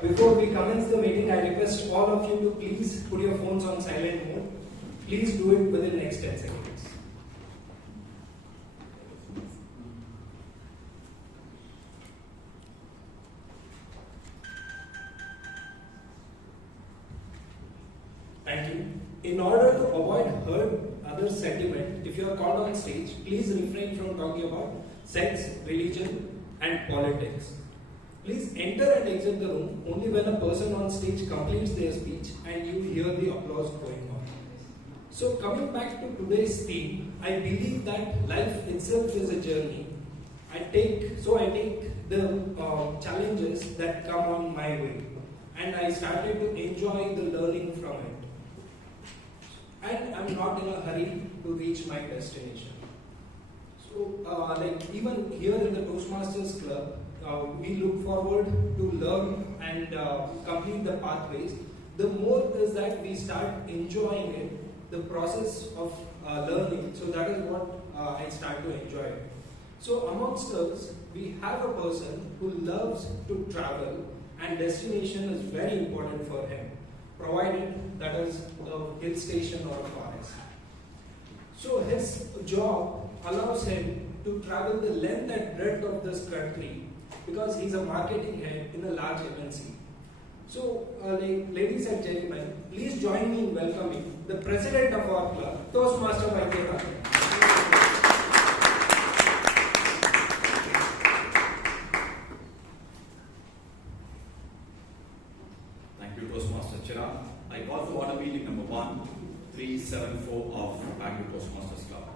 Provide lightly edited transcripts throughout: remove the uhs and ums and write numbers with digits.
Before we commence the meeting, I request all of you to please put your phones on silent mode. Please do it within the next 10 seconds. Thank you. In order to avoid hurt others' sentiment, if you are called on stage, please refrain from talking about sex, religion, and politics. Please enter and exit the room only when a person on stage completes their speech and you hear the applause going on. So coming back to today's theme, I believe that life itself is a journey. I take the challenges that come on my way, and I started to enjoy the learning from it. And I'm not in a hurry to reach my destination. So, even here in the Toastmasters Club, we look forward to learn and complete the pathways. The more is that we start enjoying it, the process of learning. So that is what I start to enjoy. So amongst us, we have a person who loves to travel, and destination is very important for him, provided that is a hill station or a forest. So his job allows him to travel the length and breadth of this country because he's a marketing head in a large MNC. So, ladies and gentlemen, please join me in welcoming the president of our club, Toastmaster Bangalore. Thank you, Toastmaster Chirag. I call for order meeting number 1374 of Bangalore Toastmasters Club.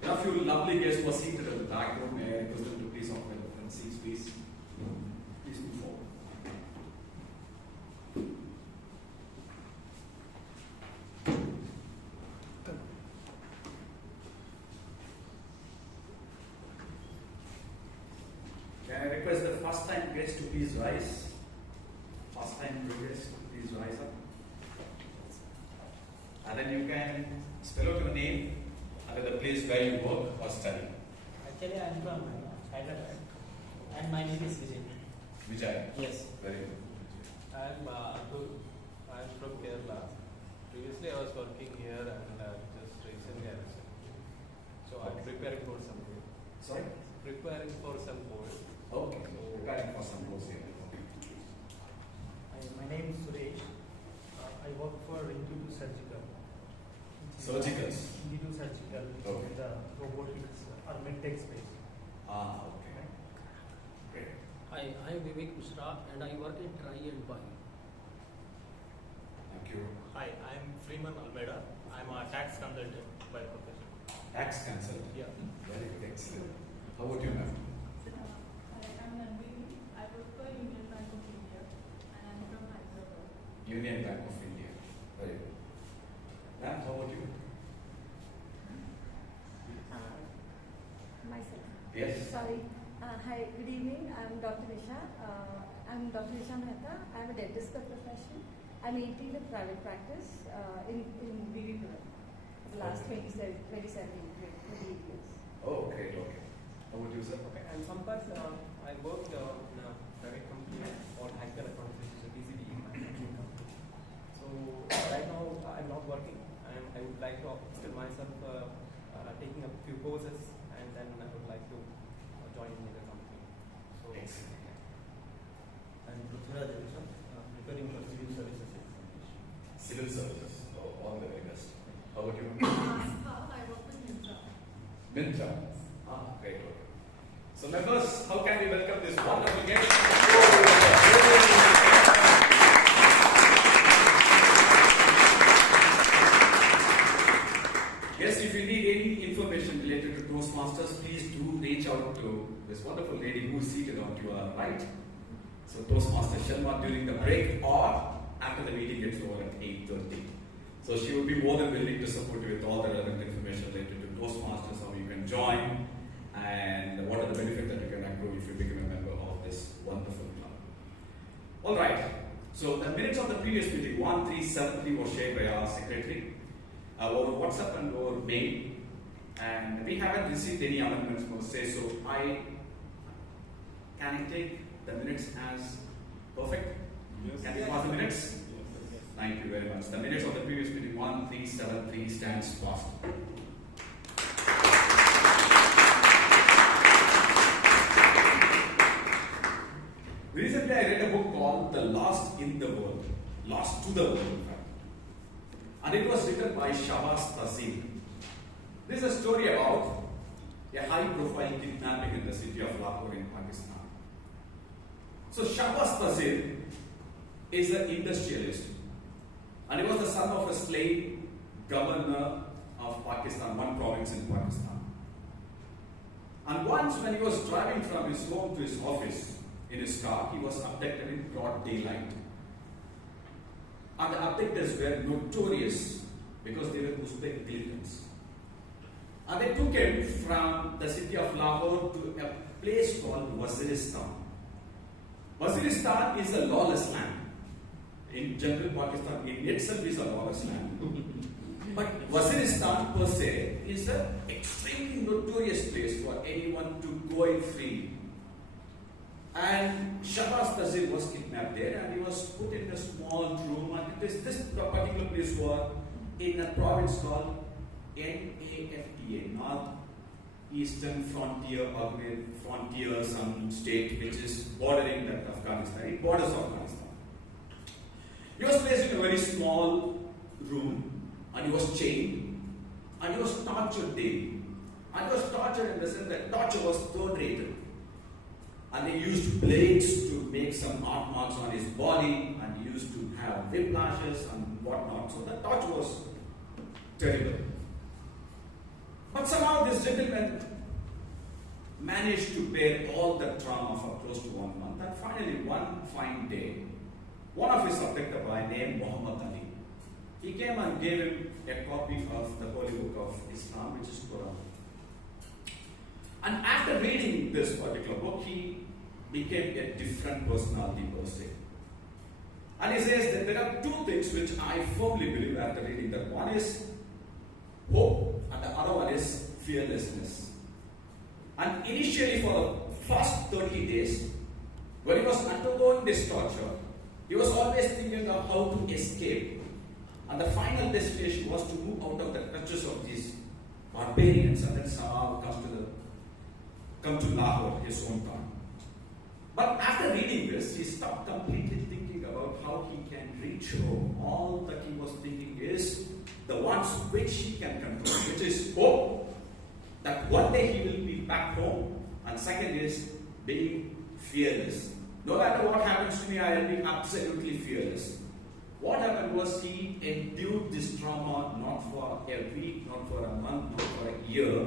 There are a few lovely guests who are seated at the back room. May I request them to please occupy the front seats, please? Please move forward. Can I request the first time guest to please rise? First time guest, please rise up. And then you can spell out your name and the place where you work or study. Actually, I am from Hyderabad, and my name is Vijay. Vijay? Yes. Very good. I am Atul. I am from Kerala. Previously, I was working here and just recently I resigned. So I'm preparing for some course. Sorry? Preparing for some course. Okay. So preparing for some course here. My name is Suresh. I work for Institute Surgical. Surgicals? Institute Surgical, Okay. the robotics or medtech space. Okay. Great. I am Vivek Mishra and I work in Try and Buy. Thank you. Hi, I am Freeman Almeida. I am a tax consultant by profession. Tax consultant? Yeah. Very good. Excellent. How about you, ma'am? I am Nandini. I work for Union Bank of India and I am from Hyderabad. Union Bank of India. Very good. Ma'am, how about you? Myself. Yes. Sorry. Hi, good evening. I'm Dr. Nisha. I'm Dr. Nisha Mehta. I'm a dentist by profession. I'm 18 with private practice in BB for the last 28 years. Oh, great. Okay. How about you, sir? Okay, and Sampath, I worked in a private company called Hacker Accounts, which is a TCD manufacturing company. So right now I'm not working, and I would like to upskill myself, taking a few courses, and then I would like to join in the company. So, Excellent. I'm Prithviraj Jameson, preparing for civil services examination. Civil services. Oh, all the very best. How about you? I work with Mintra. Mintra. Great. Okay. So members, how can we welcome this wonderful guest? Yes, if you need any information related to Toastmasters, please do reach out to this wonderful lady who is seated on your right. So Toastmaster Sharma during the break or after the meeting gets over at 8:30. So she will be more than willing to support you with all the relevant information related to Toastmasters, how you can join, and what are the benefits that you can accrue if you become a member of this wonderful club. Alright, so the minutes of the previous meeting, 1373, was shared by our secretary over WhatsApp and over mail, and we haven't received any amendments per se, so I I take the minutes as perfect? Yes. Can we pass the minutes? Thank you very much. The minutes of the previous meeting 1373 stands fast. Recently, I read a book called The Lost in the World, Lost to the World, in fact. And it was written by Shahbaz Tazim. This is a story about a high-profile kidnapping in the city of Lahore in Pakistan. So Shahbaz Tazim is an industrialist, and he was the son of a slave governor of Pakistan, one province in Pakistan. And once when he was driving from his home to his office in his car, he was abducted in broad daylight. And the abductors were notorious because they were Uzbek militants. And they took him from the city of Lahore to a place called Waziristan. Waziristan is a lawless land. In general, Pakistan in itself is a lawless land. But Waziristan per se is an extremely notorious place for anyone to go in free. And Shahbaz Tazim was kidnapped there and he was put in a small room, and this particular place was in a province called NAFTA, North Eastern Frontier, Frontier, some state which is bordering that Afghanistan. It borders Afghanistan. He was placed in a very small room and he was chained and he was tortured daily. And he was tortured in the sense that torture was third rated. And they used blades to make some mark marks on his body, and he used to have whiplashes and whatnot. So the torture was terrible. But somehow this gentleman managed to bear all the trauma for close to 1 month. And finally, one fine day, one of his abductor by name Muhammad Ali, he came and gave him a copy of the Holy Book of Islam, which is Quran. And after reading this particular book, he became a different personality per se. And he says that there are two things which I firmly believe after reading that. One is hope and the other one is fearlessness. And initially for the first 30 days, when he was undergoing this torture, he was always thinking of how to escape. And the final destination was to move out of the clutches of these barbarians and then somehow come to Lahore, his hometown. But after reading this, he stopped completely thinking about how he can reach home. All that he was thinking is the ones which he can control, which is hope that one day he will be back home, and second is being fearless. No matter what happens to me, I will be absolutely fearless. What happened was he endured this trauma not for a week, not for a month, not for a year.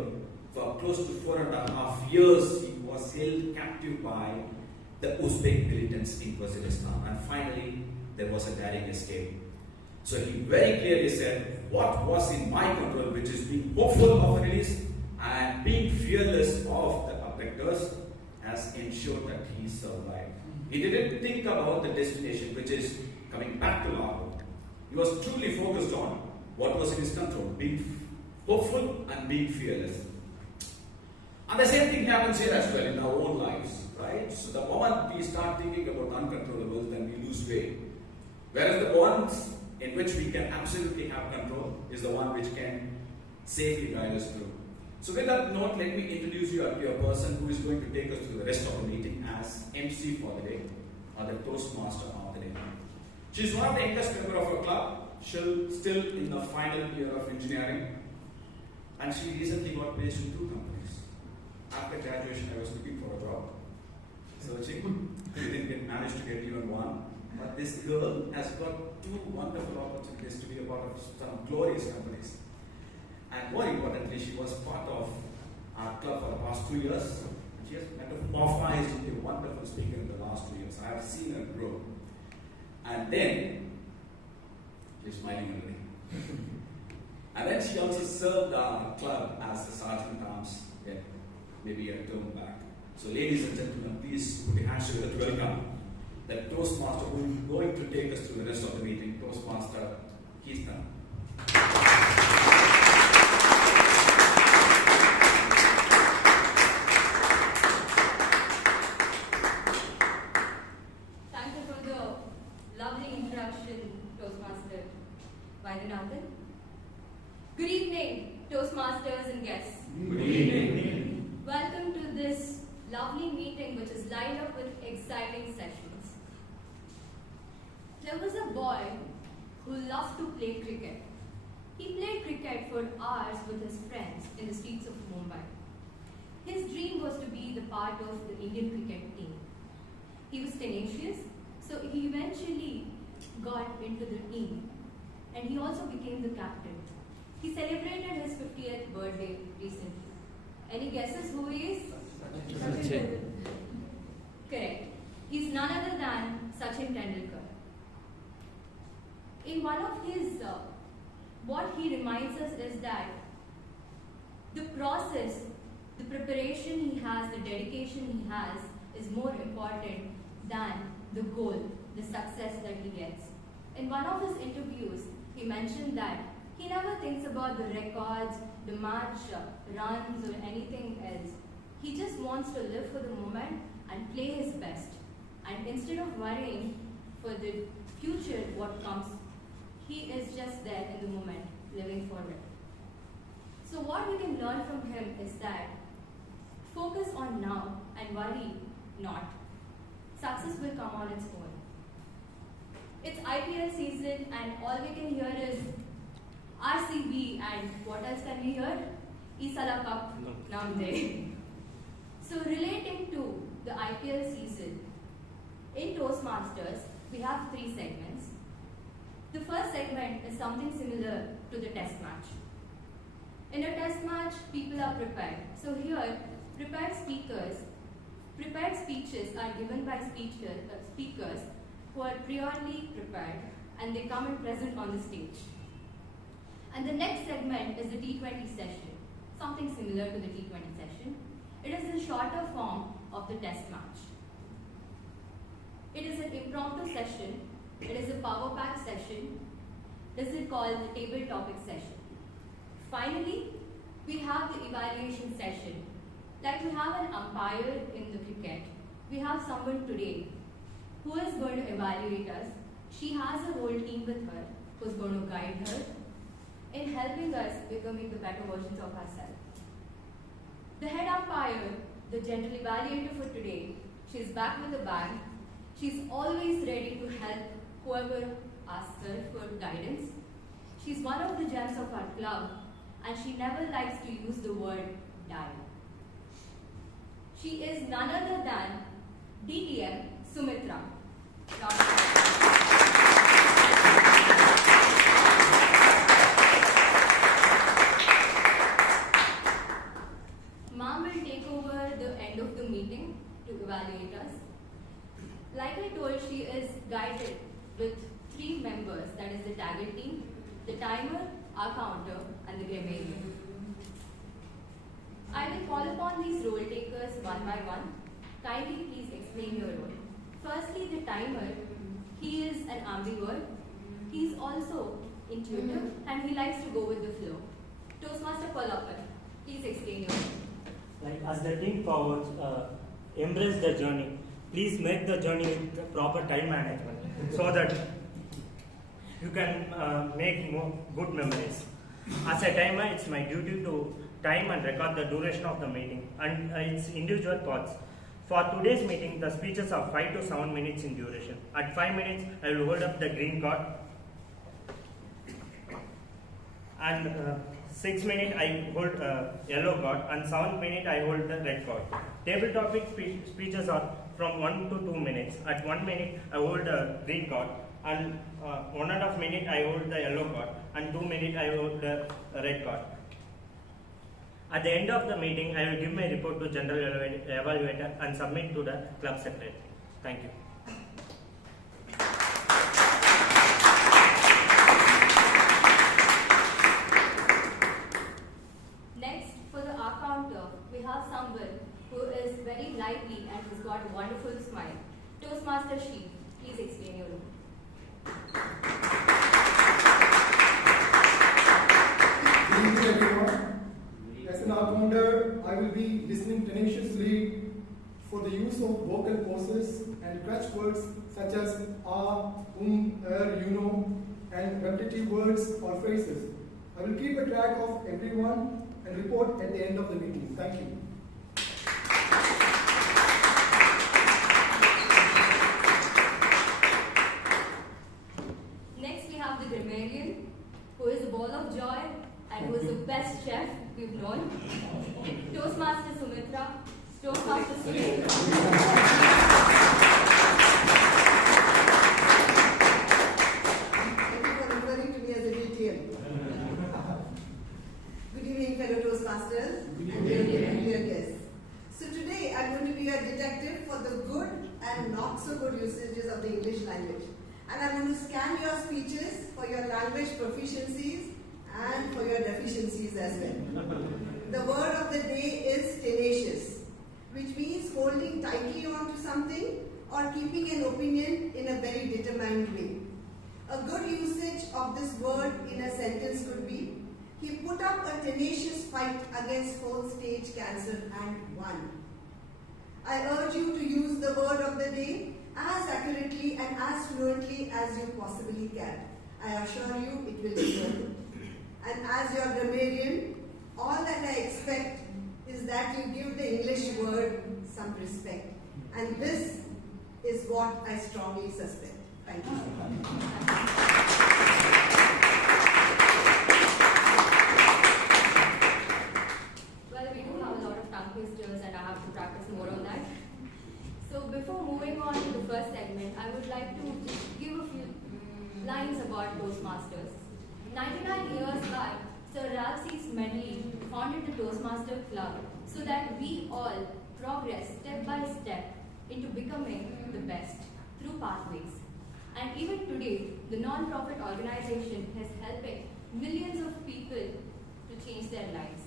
For close to 4.5 years, he was held captive by the Uzbek militants in Waziristan. And finally, there was a daring escape. So he very clearly said, what was in my control, which is being hopeful of a release and being fearless of the abductors, has ensured that he survived. He didn't think about the destination, which is coming back to Lahore. He was truly focused on what was in his control, being hopeful and being fearless. And the same thing happens here as well in our own lives, right? So the moment we start thinking about uncontrollables, then we lose way. Whereas the ones in which we can absolutely have control is the one which can safely guide us through. So with that note, let me introduce you to a person who is going to take us through the rest of the meeting as MC for the day, or the Toastmaster of the day. She's one of the youngest member of our club. She's still in the final year of engineering, and she recently got placed in 2 companies. After graduation, I was looking for a job, searching. I didn't manage to get even one. But this girl has got 2 wonderful opportunities to be a part of some glorious companies. And more importantly, she was part of our club for the past 2 years. And she has metamorphosed into a wonderful speaker in the last 2 years. I have seen her grow. And then, she's smiling already. And then she also served our club as the Sergeant Arms, maybe a term back. So ladies and gentlemen, please put your hands together to welcome the Toastmaster who is going to take us through the rest of the meeting, Toastmaster Keestan. Swaminathan. Good evening, Toastmasters and guests. Good evening. Welcome to this lovely meeting which is lined up with exciting sessions. There was a boy who loved to play cricket. He played cricket for hours with his friends in the streets of Mumbai. His dream was to be the part of the Indian cricket team. He was tenacious, so he eventually got into the team, and he also became the captain. He celebrated his 50th birthday recently. Any guesses who he is? Sachin. Correct. He's none other than Sachin Tendulkar. In one of his, what he reminds us is that the process, the preparation he has, the dedication he has is more important than the goal, the success that he gets. In one of his interviews, he mentioned that he never thinks about the records, the match runs or anything else. He just wants to live for the moment and play his best. And instead of worrying for the future, what comes, he is just there in the moment, living for it. So what we can learn from him is that focus on now and worry not. Success will come on its own. It's IPL season and all we can hear is RCB and what else can we hear? Isala Cup Namde. So relating to the IPL season, in Toastmasters, we have 3 segments. The first segment is something similar to the test match. In a test match, people are prepared. So here, prepared speeches are given by speakers who are priorly prepared and they come and present on the stage. And the next segment is the T20 session, something similar to the T20 session. It is the shorter form of the test match. It is an impromptu session, it is a power pack session, this is called the table topic session. Finally, we have the evaluation session. Like we have an umpire in the cricket, we have someone today who is going to evaluate us. She has a whole team with her who is going to guide her in helping us becoming the better versions of ourselves. The head umpire, the gentle evaluator for today, she's back with the bag. She's always ready to help whoever asks her for guidance. She's one of the gems of our club and she never likes to use the word die. She is none other than DTM Sumitra. Ma'am will take over the end of the meeting to evaluate us. Like I told, she is guided with 3 members, that is the target team, the timer, our counter, and the grammarian. I will call upon these role takers one by one. Kindly please explain your role. Firstly, the timer. He is an ambivert. He is also intuitive and he likes to go with the flow. Toastmaster Palapan, please explain your role. Like as the team forwards, embrace the journey. Please make the journey with proper time management so that you can make more good memories. As a timer, it's my duty to time and record the duration of the meeting and its individual parts. For today's meeting, the speeches are 5 to 7 minutes in duration. At 5 minutes, I will hold up the green card. And 6 minutes, I hold yellow card. And 7 minutes, I hold the red card. Table topic speeches are from 1 to 2 minutes. At 1 minute, I hold the green card. And 1.5 minutes, I hold the yellow card. And 2 minutes, I hold the red card. At the end of the meeting, I will give my report to General Evaluator and submit to the Club Secretary. Thank you. Next, for the R counter, we have someone who is very lively and has got a wonderful smile. Toastmaster Sheep, please explain your role. Good evening, everyone. As an R-counter, I will be listening tenaciously for the use of vocal pauses and crutch words such as you know, and repetitive words or phrases. I will keep a track of everyone and report at the end of the meeting. Thank you. Next we have the grammarian, who is a ball of joy and who is the best chef we've known. Toastmaster Sumitra, Toastmaster Sunil. Thank you for referring to me as a DTM. Good evening, fellow Toastmasters and dear guests. So today I'm going to be a detective for the good and not so good usages of the English language. And I'm going to scan your speeches for your language proficiencies and for your deficiencies as well. The word of the day is tenacious, which means holding tightly on to something or keeping an opinion in a very determined way. A good usage of this word in a sentence could be, he put up a tenacious fight against fourth stage cancer and won. I urge you to use the word of the day as accurately and as fluently as you possibly can. I assure you it will be worth it. And as your grammarian, all that I expect is that you give the English word some respect. And this is what I strongly suspect. Thank you. Well, we do have a lot of tongue twisters and I have to practice more on that. So before moving on to the first segment, I would like to give a few lines about Toastmasters. 99 years back, Sir Ralph C. Smedley founded the Toastmaster Club so that we all progress step by step into becoming the best through pathways. And even today, the non-profit organization is helping millions of people to change their lives.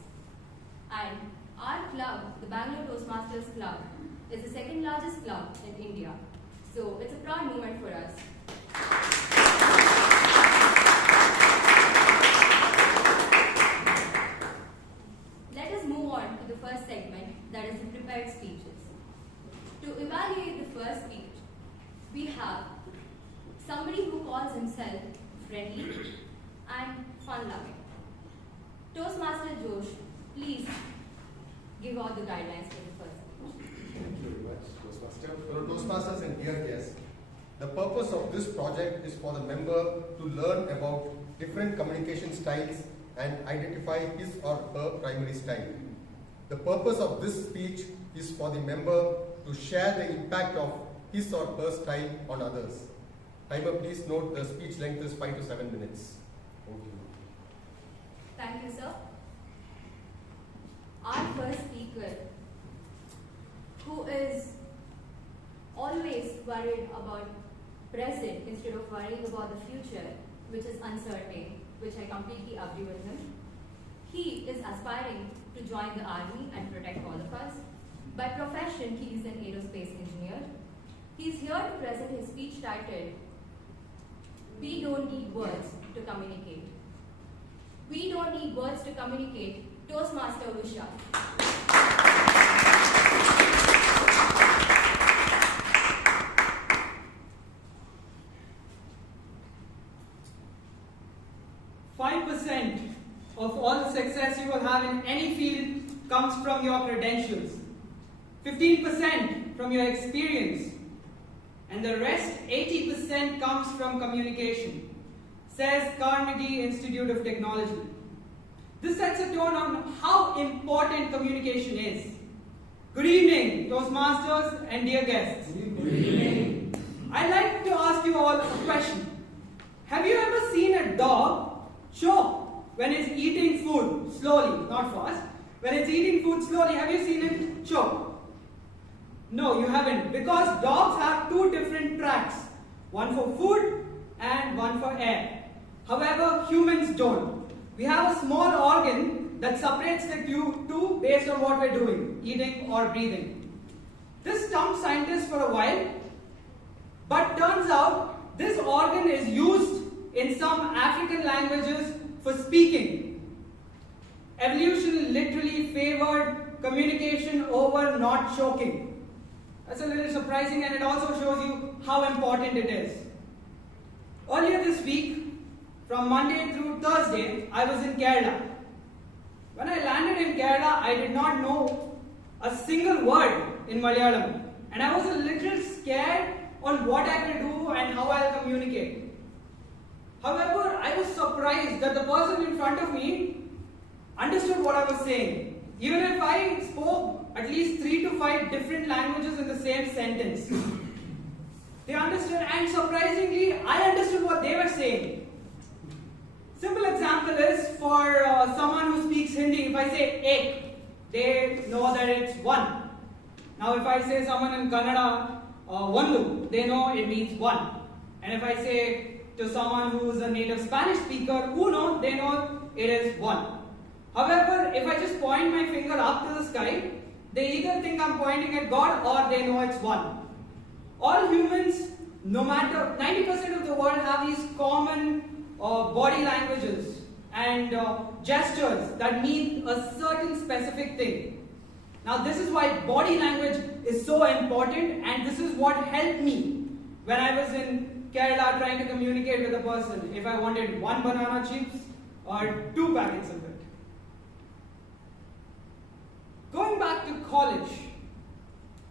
And our club, the Bangalore Toastmasters Club, is the second largest club in India. So it's a proud moment for us. Let us move on to the first segment, that is the prepared speeches. To evaluate the first speech, we have somebody who calls himself friendly and fun-loving. Toastmaster Josh, please give out the guidelines for the first speech. Thank you very much, Toastmaster. Fellow Toastmasters and dear guests, the purpose of this project is for the member to learn about different communication styles and identify his or her primary style. The purpose of this speech is for the member to share the impact of his or her style on others. Timer, please note the speech length is 5 to 7 minutes. Thank you. Thank you, sir. Our first speaker, who is always worried about present instead of worrying about the future, which is uncertain, which I completely agree with him. He is aspiring to join the army and protect all of us. By profession, he is an aerospace engineer. He is here to present his speech titled, We Don't Need Words to Communicate. We don't need words to communicate. Toastmaster Vishal. 5% of all the success you will have in any field comes from your credentials, 15% from your experience, and the rest, 80%, comes from communication, says Carnegie Institute of Technology. This sets a tone on how important communication is. Good evening, Toastmasters and dear guests. Good evening. I'd like to ask you all a question. Have you ever seen a dog choke when it's eating food slowly, not fast? When it's eating food slowly, have you seen it choke? No, you haven't, because dogs have two different tracks, one for food and one for air. However, humans don't. We have a small organ that separates the two based on what we're doing, eating or breathing. This stumped scientists for a while, but turns out this organ is used in some African languages for speaking. Evolution literally favored communication over not choking. That's a little surprising, and it also shows you how important it is. Earlier this week, from Monday through Thursday, I was in Kerala. When I landed in Kerala, I did not know a single word in Malayalam. And I was a little scared on what I will do and how I will communicate. However, I was surprised that the person in front of me understood what I was saying. Even if I spoke at least 3 to 5 different languages in the same sentence. They understood, and surprisingly, I understood what they were saying. Simple example is for someone who speaks Hindi, if I say ek, they know that it's one. Now if I say someone in Kannada, vandu, they know it means one. And if I say to someone who is a native Spanish speaker, uno, they know it is one. However, if I just point my finger up to the sky, they either think I'm pointing at God or they know it's one. All humans, no matter 90% of the world, have these common body languages and gestures that mean a certain specific thing. Now this is why body language is so important, and this is what helped me when I was in Kerala trying to communicate with a person if I wanted 1 banana chips or 2 packets of it. Going back to college,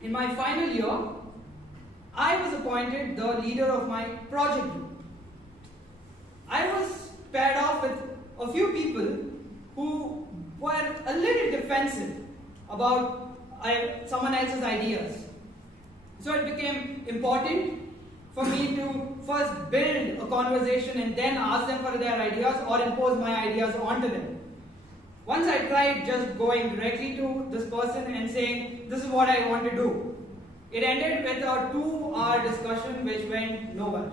in my final year, I was appointed the leader of my project group. I was paired off with a few people who were a little defensive about someone else's ideas. So it became important for me to first build a conversation and then ask them for their ideas or impose my ideas onto them. Once I tried just going directly to this person and saying, this is what I want to do. It ended with a 2-hour discussion which went nowhere.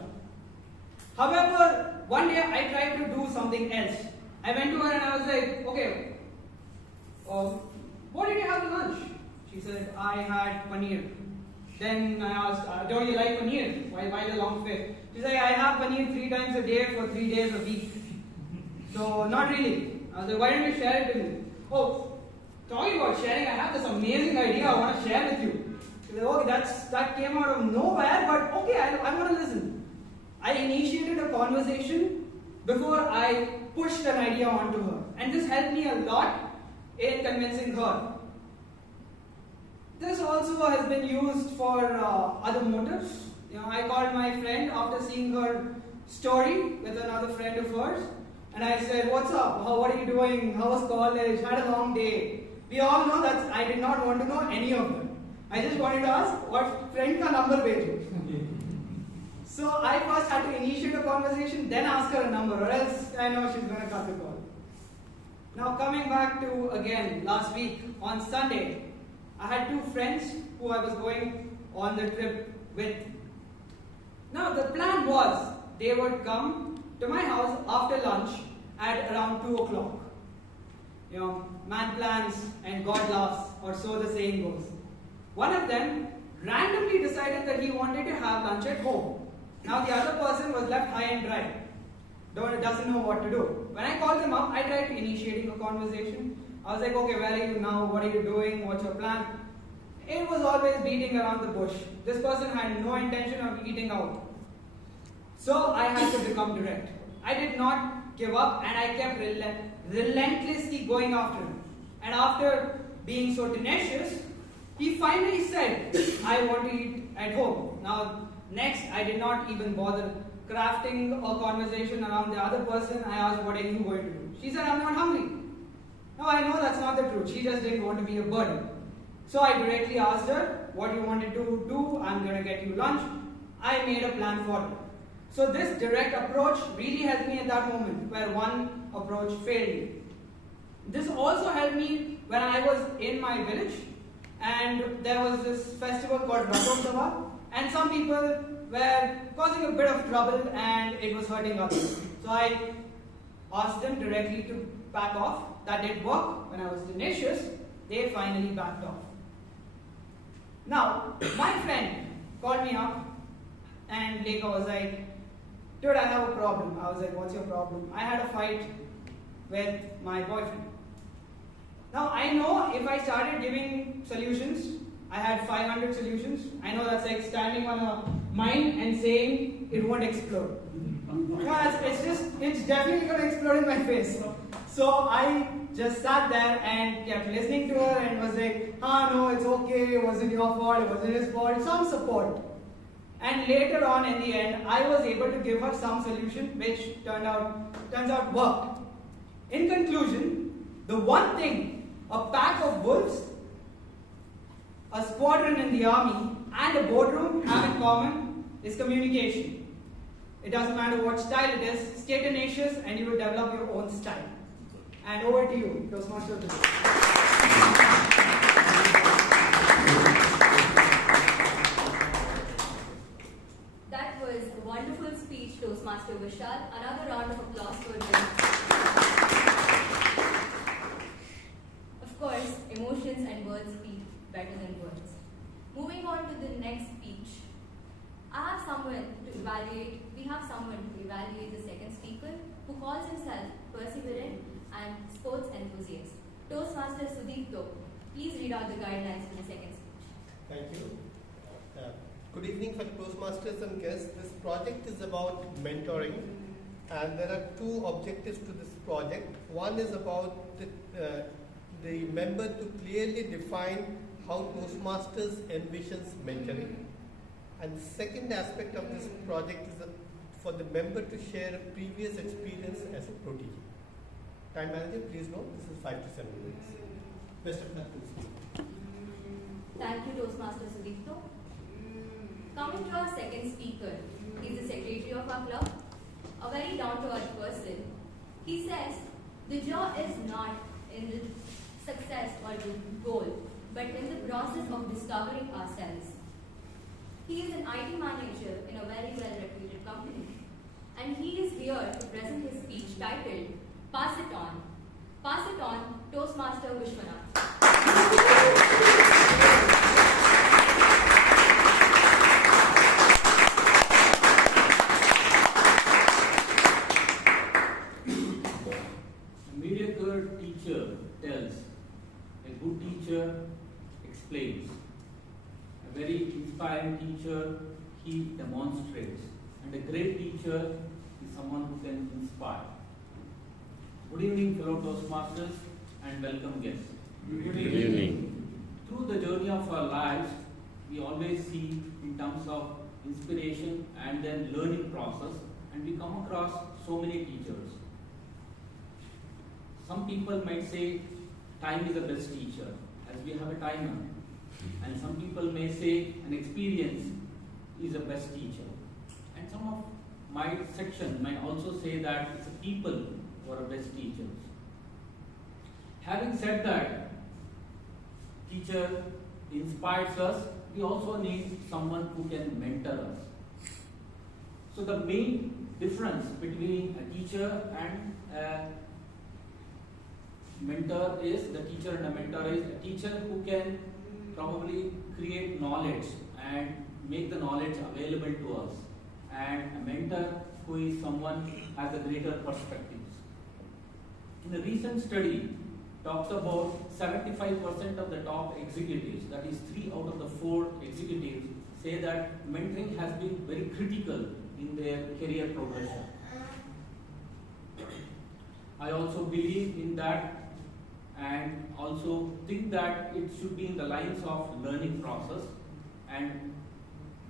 However, one day I tried to do something else. I went to her and I was like, okay, what did you have for lunch? She said, I had paneer. Then I asked, don't you like paneer? Why the long face? She said, I have paneer 3 times a day for 3 days a week. So, not really. I was like, why don't you share it with me? Oh, talking about sharing, I have this amazing idea I want to share with you. She said, okay, that came out of nowhere, but okay, I want to listen. I initiated a conversation before I pushed an idea onto her. And this helped me a lot in convincing her. This also has been used for other motives. I called my friend after seeing her story with another friend of hers. And I said, what's up? What are you doing? How was college? Had a long day. We all know that I did not want to know any of them. I just wanted to ask, what friend ka number bhejo? So I first had to initiate a conversation, then ask her a number, or else I know she's going to cut the call. Now coming back to, again, last week, on Sunday, I had 2 friends who I was going on the trip with. Now the plan was, they would come to my house after lunch at around 2 o'clock. Man plans and God laughs, or so the saying goes. One of them randomly decided that he wanted to have lunch at home. Now the other person was left high and dry. Doesn't know what to do. When I called him up, I tried initiating a conversation. I was like, okay, where are you now? What are you doing? What's your plan? It was always beating around the bush. This person had no intention of eating out. So I had to become direct. I did not give up, and I kept relentlessly going after him. And after being so tenacious, he finally said, I want to eat at home. Now, next, I did not even bother crafting a conversation around the other person. I asked, what are you going to do? She said, I'm not hungry. Now, I know that's not the truth. She just didn't want to be a burden. So I directly asked her, what you wanted to do? I'm going to get you lunch. I made a plan for her. So this direct approach really helped me at that moment where one approach failed me. This also helped me when I was in my village and there was this festival called Rathotsava, and some people were causing a bit of trouble and it was hurting others. So I asked them directly to back off. That did work. When I was tenacious, they finally backed off. Now, my friend called me up and Leka was like, dude, I have a problem. I was like, what's your problem? I had a fight with my boyfriend. Now, I know if I started giving solutions, I had 500 solutions. I know that's like standing on a mine and saying it won't explode. Yeah, it's definitely going to explode in my face. So I just sat there and kept listening to her and was like, no, it's okay, it wasn't your fault, it wasn't his fault, some support. And later on in the end, I was able to give her some solution which turns out worked. In conclusion, the one thing a pack of wolves, a squadron in the army, and a boardroom have in common is communication. It doesn't matter what style it is, stay tenacious and you will develop your own style. And over to you, Toastmaster of the day. That was a wonderful speech, Toastmaster Vishal. Another round of applause for him. Of course, emotions and words speak better than words. Moving on to the next speech, we have someone to evaluate the second speaker, who calls himself perseverant and sports enthusiast. Toastmaster Sudipto, please read out the guidelines for the second speech. Thank you. Good evening for Toastmasters and guests. This project is about mentoring, and there are two objectives to this project. One is about the member to clearly define how Toastmasters envisions mentoring. And the second aspect of this project is for the member to share a previous experience as a protege. Time manager, please note, this is 5 to 7 minutes. Best of luck to the speaker. Thank you, Toastmaster Sudipto. Coming to our second speaker, he is the secretary of our club, a very down-to-earth person. He says, the joy is not in the success or the goal, but in the process of discovering ourselves. He is an IT manager in a very well-reputed company, and he is here to present his speech titled, Pass It On. Pass It On, Toastmaster Vishwanath. A mediocre teacher tells, a good teacher explains. A very inspiring teacher, he demonstrates. And a great teacher is someone who can inspire. Good evening, fellow Toastmasters, and welcome guests. Good evening. Through the journey of our lives, we always see in terms of inspiration and then learning process, and we come across so many teachers. Some people might say time is the best teacher, as we have a timer. And some people may say an experience is the best teacher. And some of my section might also say that it's the people who are the best teachers. Having said that, teacher inspires us, we also need someone who can mentor us. So the main difference between a teacher and a mentor is, the teacher and a mentor is a teacher who can probably create knowledge and make the knowledge available to us, and a mentor who is someone who has a greater perspectives. In a recent study, talks about 75% of the top executives, that is 3 out of the 4 executives, say that mentoring has been very critical in their career progression. I also believe in that, and also think that it should be in the lines of learning process. And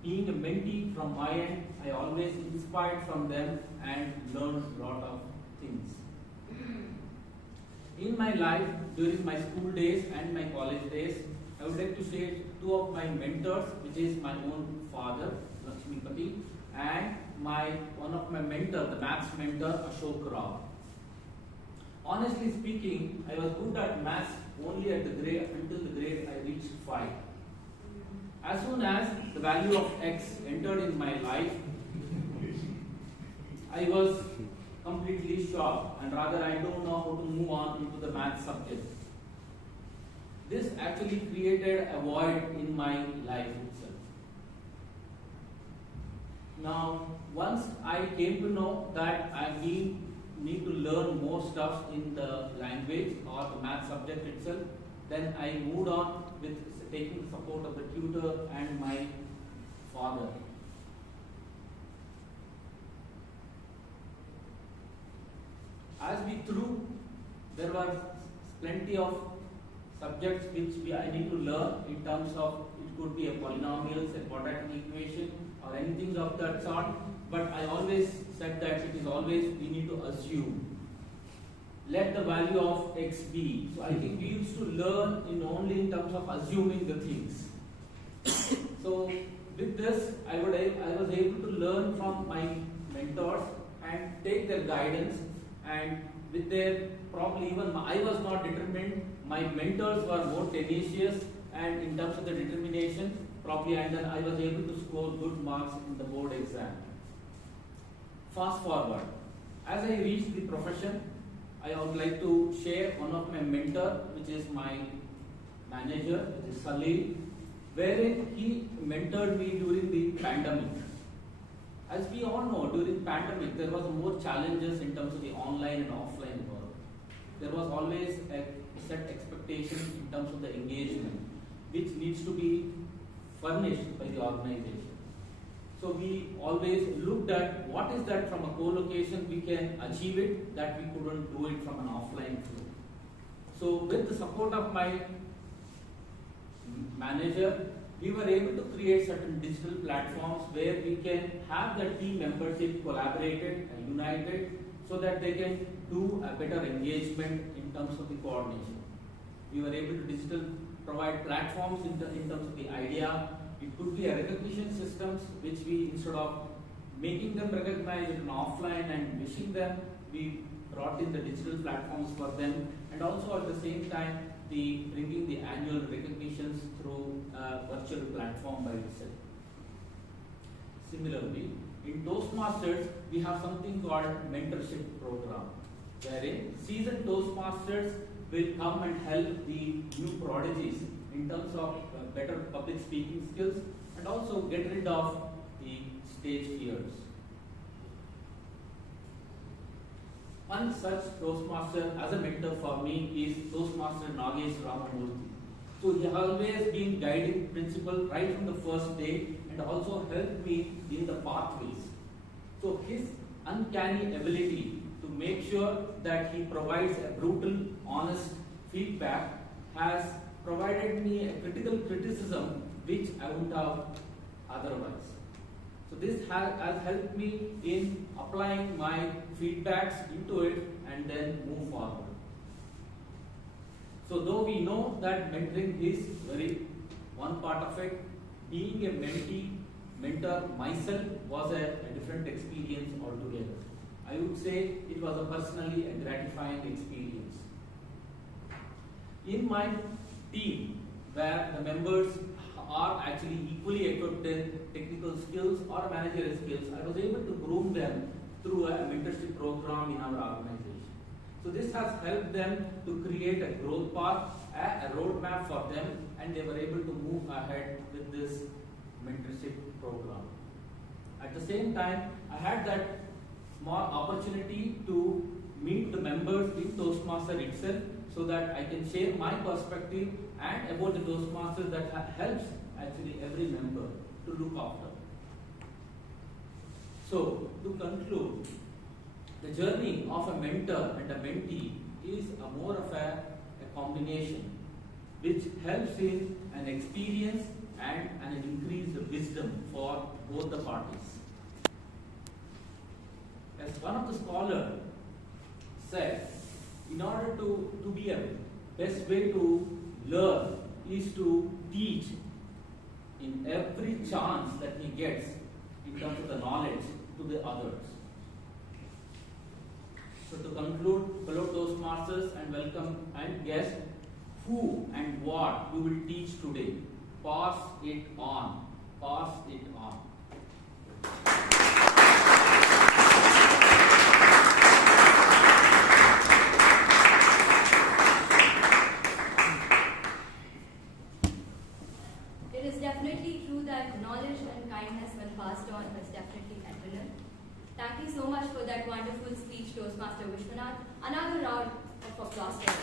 being a mentee from my end, I always inspired from them and learned a lot of things. In my life, during my school days and my college days, I would like to share 2 of my mentors, which is my own father, Lakshmipati, and one of my mentors, the maths mentor, Ashok Rao. Honestly speaking, I was good at maths only at until the grade I reached 5. As soon as the value of x entered in my life, I was completely shocked, and rather I don't know how to move on into the math subject. This actually created a void in my life itself. Now, once I came to know that I need to learn more stuff in the language or the math subject itself, then I moved on with taking the support of the tutor and my father. as we threw, there were plenty of subjects which I need to learn in terms of, it could be a polynomials, a quadratic equation, or anything of that sort. But I always said that it is always we need to assume. Let the value of x be. So I think we used to learn only in terms of assuming the things. So with this, I was able to learn from my mentors and take their guidance, and with their, probably even I was not determined, my mentors were more tenacious and in terms of the determination, probably, and then I was able to score good marks in the board exam. Fast forward, as I reached the profession, I would like to share one of my mentor, which is my manager, which is Salil, wherein he mentored me during the pandemic. As we all know, during pandemic, there was more challenges in terms of the online and offline work. There was always a set expectation in terms of the engagement, which needs to be furnished by the organization. So we always looked at what is that from a co-location we can achieve it, that we couldn't do it from an offline flow. So with the support of my manager, we were able to create certain digital platforms where we can have the team membership collaborated and united so that they can do a better engagement in terms of the coordination. We were able to provide platforms in terms of the idea. It could be a recognition systems which we, instead of making them recognize it offline and wishing them, we brought in the digital platforms for them, and also at the same time bringing the annual recognitions through a virtual platform by itself. Similarly, in Toastmasters, we have something called mentorship program, wherein seasoned Toastmasters will come and help the new prodigies in terms of better public speaking skills and also get rid of the stage fears. One such Toastmaster as a mentor for me is Toastmaster Nagesh Ramamurthy. So he has always been guiding principle right from the first day and also helped me in the pathways. So his uncanny ability to make sure that he provides a brutal, honest feedback has provided me a critical criticism which I wouldn't have otherwise. So this has helped me in applying my feedbacks into it and then move forward. So though we know that mentoring is very one part of it, being a mentor myself was a different experience altogether. I would say it was personally a gratifying experience. In my team, where the members are actually equally equipped in technical skills or managerial skills, I was able to groom them through a mentorship program in our organization. So this has helped them to create a growth path, a roadmap for them, and they were able to move ahead with this mentorship program. At the same time, I had that small opportunity to meet the members in Toastmaster itself so that I can share my perspective and about the Toastmaster that helps actually every member to look after. So, to conclude, the journey of a mentor and a mentee is more of a combination which helps in an experience and an increased wisdom for both the parties. As one of the scholars said, in order to be a best way to learn is to teach in every chance that he gets in terms of the knowledge to the others. So to conclude, fellow Toastmasters and welcome and guests, who and what you will teach today, pass it on, pass it on. It is definitely true that knowledge and kindness when passed on is definitely eternal. Thank you so much for that wonderful speech, Toastmaster Vishwanath. Another round of applause for him.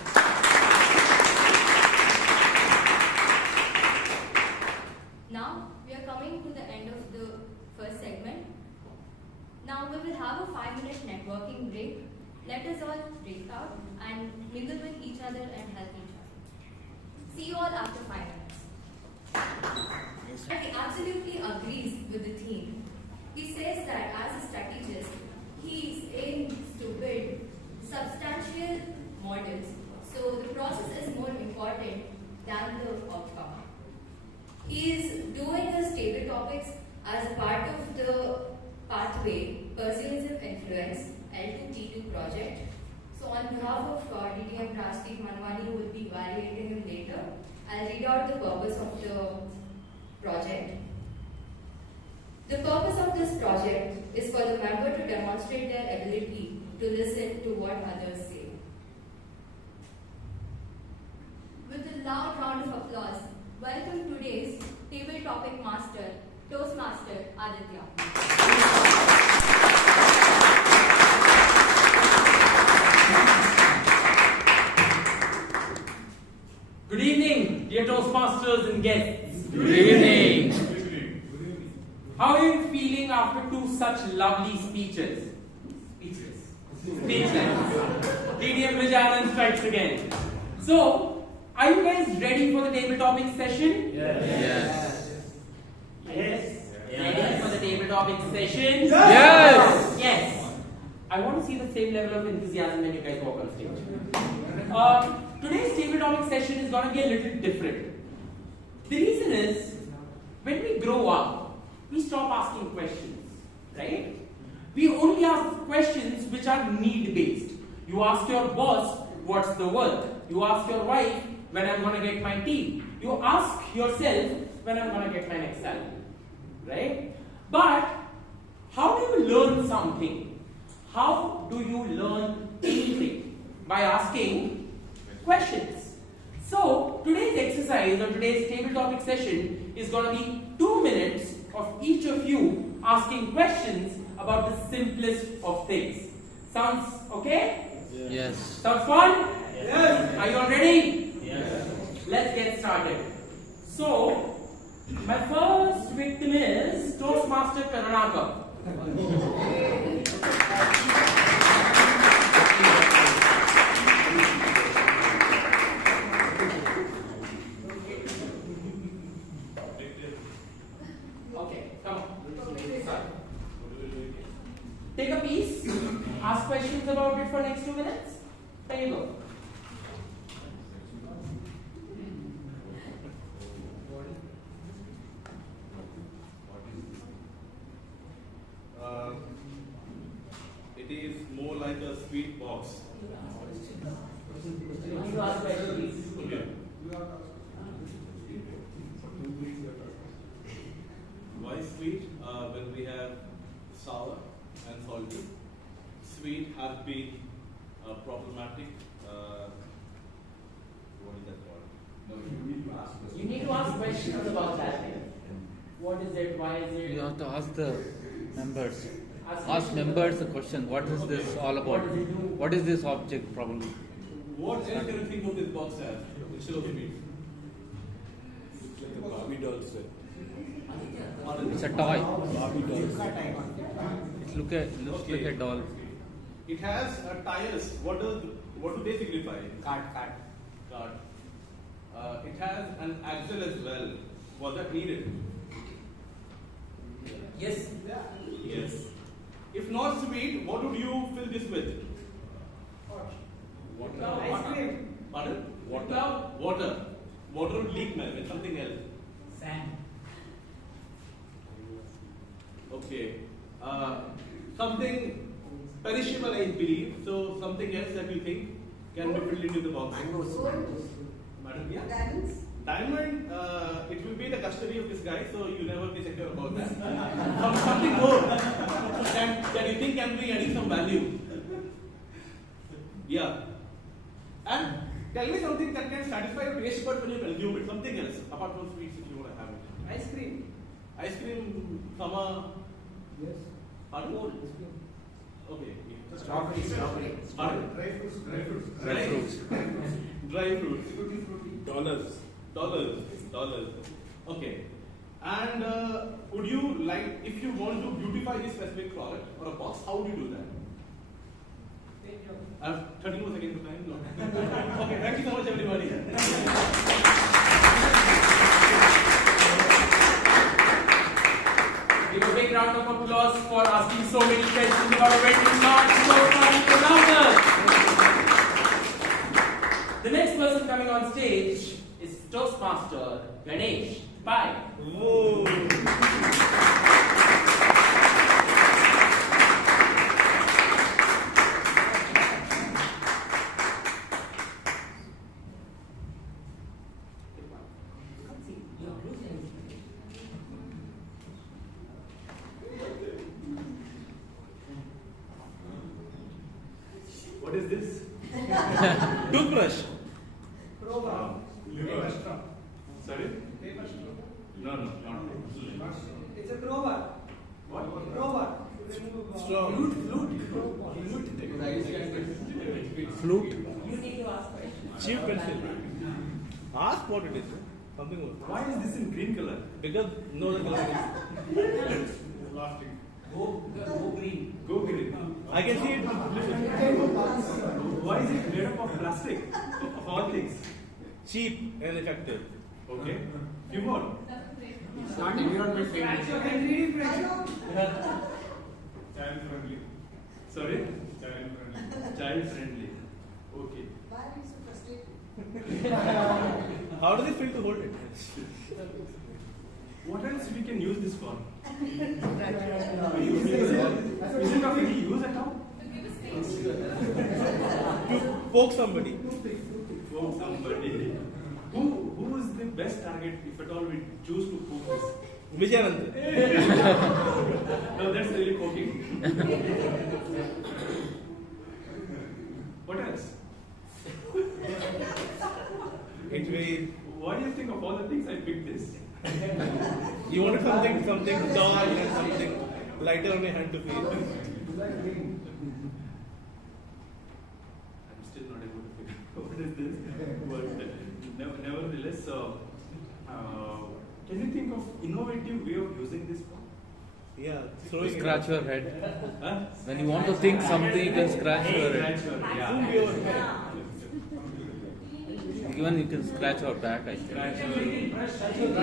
Now, we are coming to the end of the first segment. Now, we will have a 5-minute networking break. Let us all break out and mingle with each other and help each other. See you all after 5 minutes. He absolutely agrees with the theme. He says that as a strategist, he aims to build substantial models, so the process is more important than the outcome. He is doing his table topics as a part of the Pathway Persuasive Influence L2T2 project. So on behalf of DTM Rashdeep Manwani, who will be evaluating him later, I'll read out the purpose of the project. The purpose of this project is for the member to demonstrate their ability to listen to what others say. With a loud round of applause, welcome today's table topic master, Toastmaster Aditya. Good evening, dear Toastmasters and guests. Good evening. How are you feeling after 2 such lovely speeches? Speechless. DDM Vijayan strikes again. So, are you guys ready for the table topic session? Yes. Ready for the table topic session? Yes. Yes. I want to see the same level of enthusiasm when you guys walk on stage. Today's table topic session is going to be a little different. The reason is, when we grow up, we stop asking questions, right? We only ask questions which are need-based. You ask your boss, what's the work? You ask your wife, when I'm going to get my tea. You ask yourself, when I'm going to get my next salary, right? But, how do you learn something? How do you learn anything? By asking questions. So, today's exercise or today's table topic session is going to be 2 minutes of each of you asking questions about the simplest of things. Sounds okay? Yes. Sounds fun? Yes. Are you all ready? Yes. Let's get started. So, my first victim is Toastmaster Karunaka. Okay, come on. Start. Take a piece, ask questions about it for next 2 minutes. There you go. It is more like a sweet box. You want to ask questions? Okay. Why sweet? When we have sour and salty. Sweet has been problematic. What is that called? No, you need to ask questions. You need to ask questions about that. What is it? Why is it? You have to ask the members. Ask Ask members the question. What is this all about? What does it do? What is this object probably? What else can you think of this box as? Instead of sweet? It's like a Barbie doll set. It's a toy. Barbie doll set. It looks like a doll. It has tires. What do they signify? Card. It has an axle as well. Was that needed? Yes. Yes. If not sweet, what would you fill this with? Water. Ice cream. Pardon? Water. Water would leak man with something else. Sand. Okay. Something perishable, I believe. So something else that you think can be filled into the box. Madam, yeah? Diamonds? Diamond, it will be the custody of this guy, so you never be secure about that. Something more that you think can be adding some value. Yeah. And tell me something that can satisfy your taste bud when you consume it. Something else, apart from sweets if you want to have it. Ice cream. Ice cream, summer. Yes. Pardon? Okay. Strawberry. Pardon? Dry fruits. Dry fruits. Dollars. Okay. And would you like, if you want to beautify this specific product or a box, how would you do that? I have 30 more seconds of time. No. Okay, thank you so much, everybody. Give a big round of applause for asking so many questions about a very large Toastmaster announcers. The next person coming on stage is Toastmaster Ganesh. Bye. What is this? Toothbrush. Sorry? No, not. It's a crowbar. What? Crowbar. Straw. Flute. You need to ask questions. Cheap pencil. Ask what it is. Something more. Why is this in green color? Because no other color is. Plastic. Go green. Go green. I can see it. Why is it made up of plastic? Of all things. Cheap and effective. Okay. Few more. It's not environment friendly. Child friendly. Sorry? Child friendly. Child friendly. Okay. Why are you so frustrated? How does it feel to hold it? What else we can use this for? Is it of any use at all? To poke somebody. Poke somebody. Who is the best target if at all we choose to poke this? Vijayanand. No, that's really poking. What else? What do you think of all the things I picked this? You wanted something dull and something lighter on your hand to feel. I'm still not able to figure out what is this. But nevertheless, can you think of innovative way of using this? Yeah, Scratch your head. Huh? When you want to think something, you can scratch your head. Even you can scratch your back, I think. Scratch your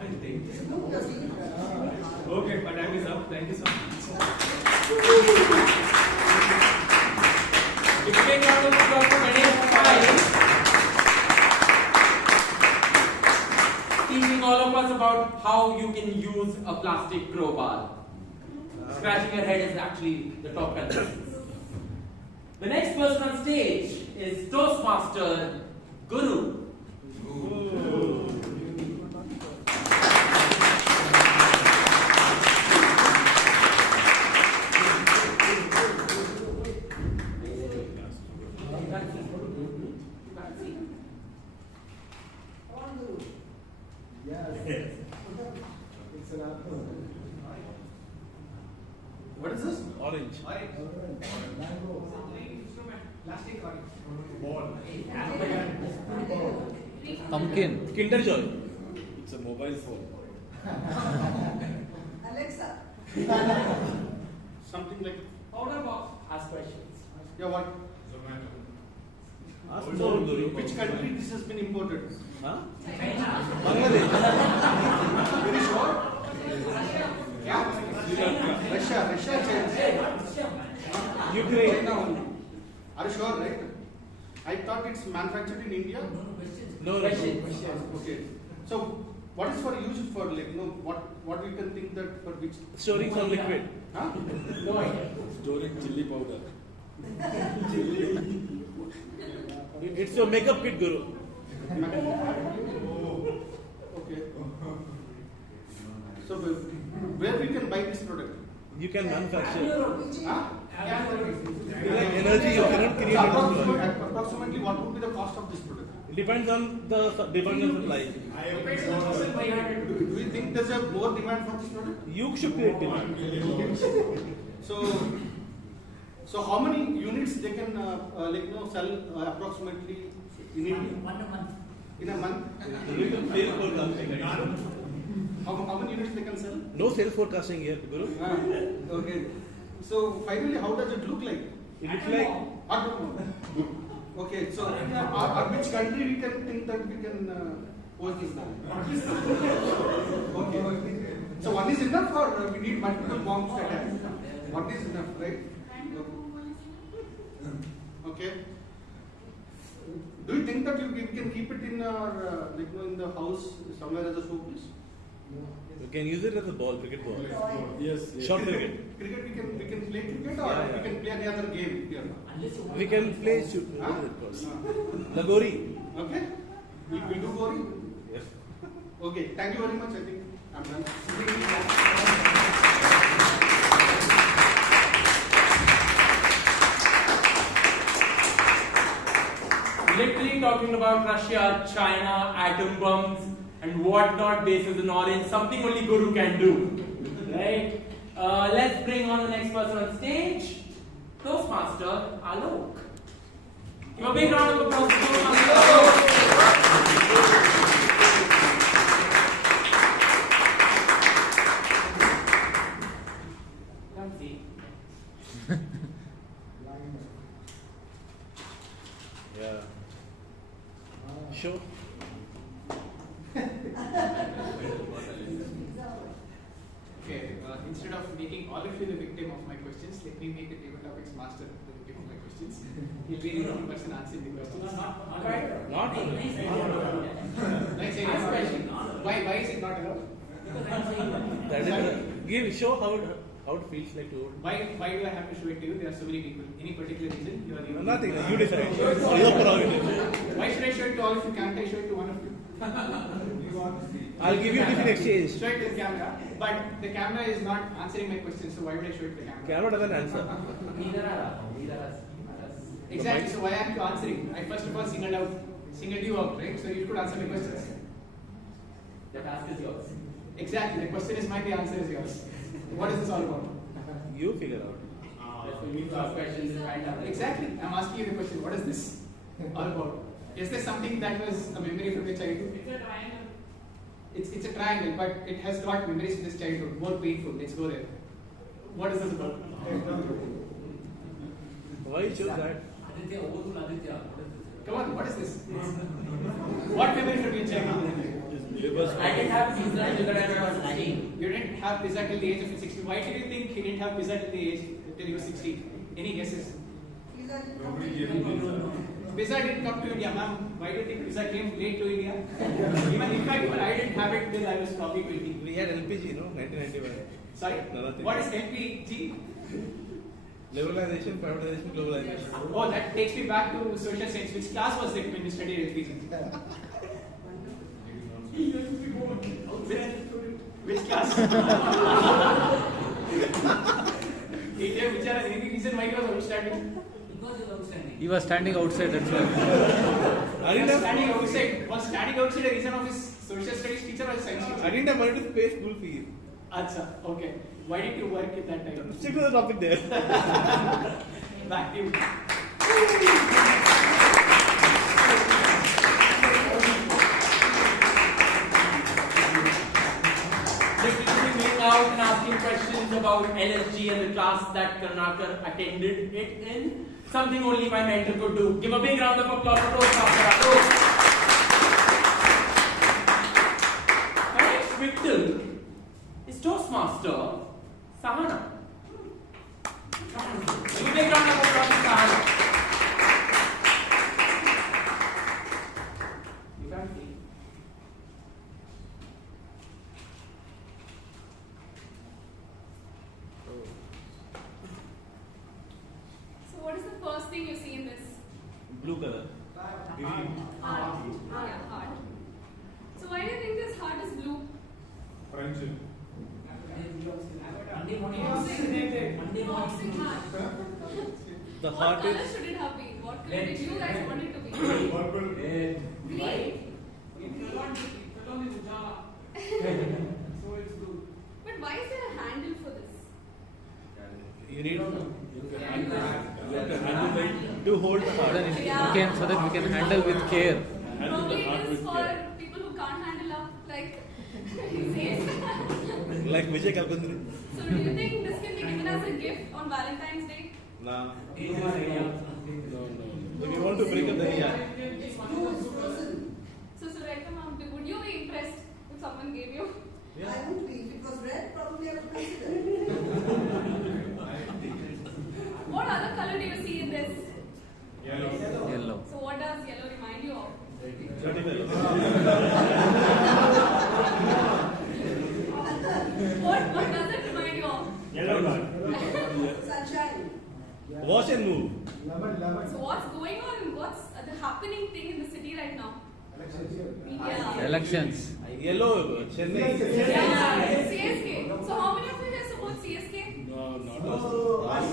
I think. Okay, my time is up. Thank you so much. If you take out of the Dr. Ganesh teaching all of us about how you can use a plastic crowbar. Scratching your head is actually the top contestant. The next person on stage is Toastmaster Guru. What is this? Orange. Plastic orange. Ball. Pumpkin. Kinder Joy. It's a mobile phone. Alexa. Something like. Powder box. Ask questions. Yeah, what? Zomato. Which country this has been imported? Huh? Bangladesh. Very sure? Russia, Ukraine. Are you sure, right? I thought it's manufactured in India. No. Okay. So, what is for use for like what we can think that for which? Storing some liquid. Huh? No idea. Storing chili powder. It's your makeup kit, Guru. Okay. So, where we can buy this product? You can manufacture. Huh? Like energy, you cannot create. Approximately, what would be the cost of this product? It depends on the demand and supply. Do you think there's a more demand for this product? You should create demand. So how many units they can sell approximately in India? 1 a month. In a month? You can pay for something. How many units they can sell? No sales forecasting here, Guru. Okay. So finally, how does it look like? It looks like. Okay. So, which country we can think that we can post this now? Okay. So one is enough, or we need multiple bombs to attack? One is enough, right? Okay. Do you think that we can keep it in our in the house somewhere as a showpiece? You can use it as a ball, cricket ball. Yes. Short cricket. Cricket we can play cricket, or we can play any other game here. We can play what is it called? Lagori. Okay. We'll do Gori. Yes. Okay. Thank you very much. I think I'm done. Literally talking about Russia, China, atom bombs, and whatnot bases in orange, something only Guru can do. Right? Let's bring on the next person on stage, Toastmaster Alok. Give a big round of applause to Toastmaster Alok. Come see. Yeah. Sure. Okay, instead of making all of you the victim of my questions, let me make the table topics master the victim of my questions. He'll be the only person answering the questions. Not Let's say next question. Why is it not allowed? That is show how it feels like to. Why do I have to show it to you? There are so many people. Any particular reason? You are the only Nothing. one. You decide. Your prerogative. Why should I show it to all of you? Can't I show it to one of you? I'll give you this in exchange. Show it to the camera, but the camera is not answering my question, so why would I show it to the camera? Camera doesn't answer. Neither are us. Exactly, so why aren't you answering? I first of all singled you out, right? So you could answer my questions. The task is yours. Exactly, the question is mine, the answer is yours. What is this all about? You figure out. Exactly, I'm asking you the question, what is this all about? Is there something that was a memory from your childhood? It's a triangle. It's a triangle, but it has got memories from this childhood, more painful. Let's go there. What is this about? Why you choose that? Come on, what is this? What memory from your childhood? I didn't have pizza until I was 16. You didn't have pizza till the age of 16. Why did you think he didn't have pizza till the age till he was 16? Any guesses? Pizza didn't come to India, ma'am. Why do you think pizza came late to India? In fact, even I didn't have it till I was probably 20. We had LPG, no? 1991. Sorry? Nothing. What is LPG? Liberalization, privatization, globalization. Oh, that takes me back to social science. Which class was it when you studied LPG? Which class? Which are any reason why he was outstanding? He was standing outside, that's why. Standing outside. Was standing outside a reason of his social studies teacher or science teacher? I didn't have money to pay school fees. Acha, okay. Why did you work at that time? Stick to the topic there. Back to you. Out and asking questions about LSG and the class that Karnakar attended it in. Something only my mentor could do. Give a big round of applause for Toastmaster Alok. My next victim is Toastmaster Sahana. Give a big round of applause for Sahana. You can't see. What is the first thing you see in this? Blue color. Heart. Yeah, heart. So why do you think this heart is blue? Friendship. Boxing heart. The What heart color is. should it have been? What color did you guys want it to be? Purple. Green. But why is there a handle for this? You need to hold the heart. So that we can handle with care. Probably it is for people who can't handle up, like he says. Like Vijay Kalkundri. So do you think this can be given as a gift on Valentine's Day? Nah. No. If you want to break up, then yeah. So Surekha ma'am, would you be impressed if someone gave you? I would be. If it was red, probably I would consider. What other color do you see in this? Yellow. So what does yellow remind you of? What does it remind you of? Yellow card. Sunshine. Wash and move. So what's going on? What's the happening thing in the city right now? Media. Elections. Yellow. Chennai. CSK. So how many of you here support CSK? No, not us.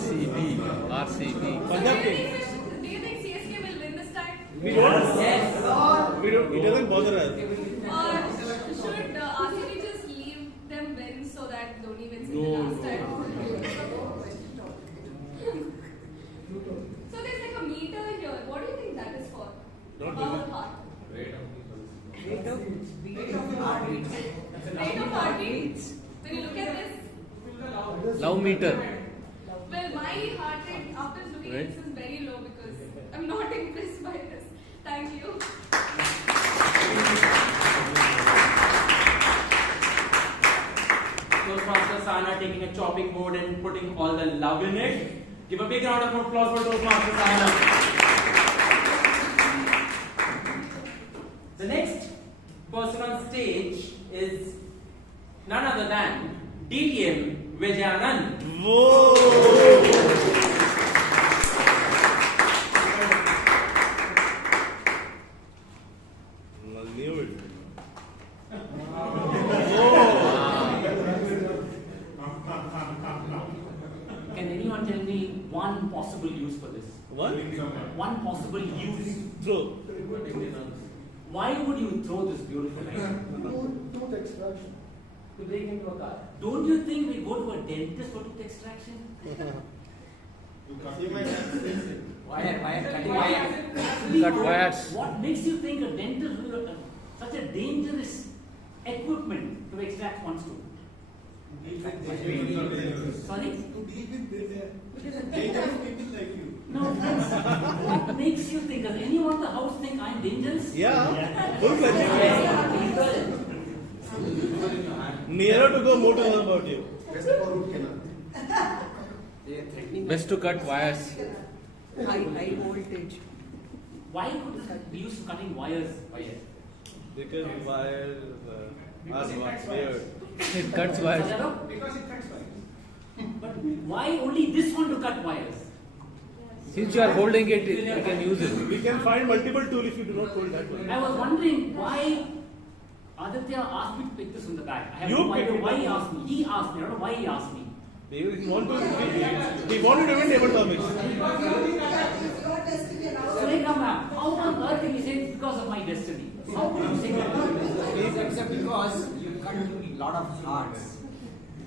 RCB. Punjab Do King. you think CSK will win this time? We don't. Yes. We don't. It doesn't bother us. Or should RCB just leave them win so that Dhoni wins in the last time? So there's like a meter here. What do you think that is for? Not About heart. Rate of heartbeat. Rate of heartbeat. When you look at this. Love meter. Well, my heart rate after looking at this is very low because I'm not impressed by this. Thank you. Toastmaster Sana taking a chopping board and putting all the love in it. Give a big round of applause for Toastmaster Sana. The next person on stage is none other than DTM Vijayanand. I knew it. Can anyone tell me one possible use for this? What? One possible use. Throw. Why would you throw this beautiful item? Tooth extraction. To break into a car. Don't you think we go to a dentist for tooth extraction? Cut wires. What makes you think a dentist will such a dangerous equipment to extract one's tooth? Sorry? To deal with dangerous people like you. No, friends. What makes you think? Does anyone in the house think I'm dangerous? Yeah. Nearer to go, more to know about you. Best to cut wires. High voltage. Why would this be used for cutting wires? Because wires are weird. It cuts wires. Because it cuts wires. But why only this one to cut wires? Since you are holding it, you can use it. We can find multiple tools if you do not hold that one. I was wondering why Aditya asked me to pick this from the bag. I have no idea why he asked me. He asked me. I don't know why he asked me. He wanted to win table topics. Surekha ma'am, how on earth can you say it's because of my destiny? How could you say that? Except because you cut a lot of hearts.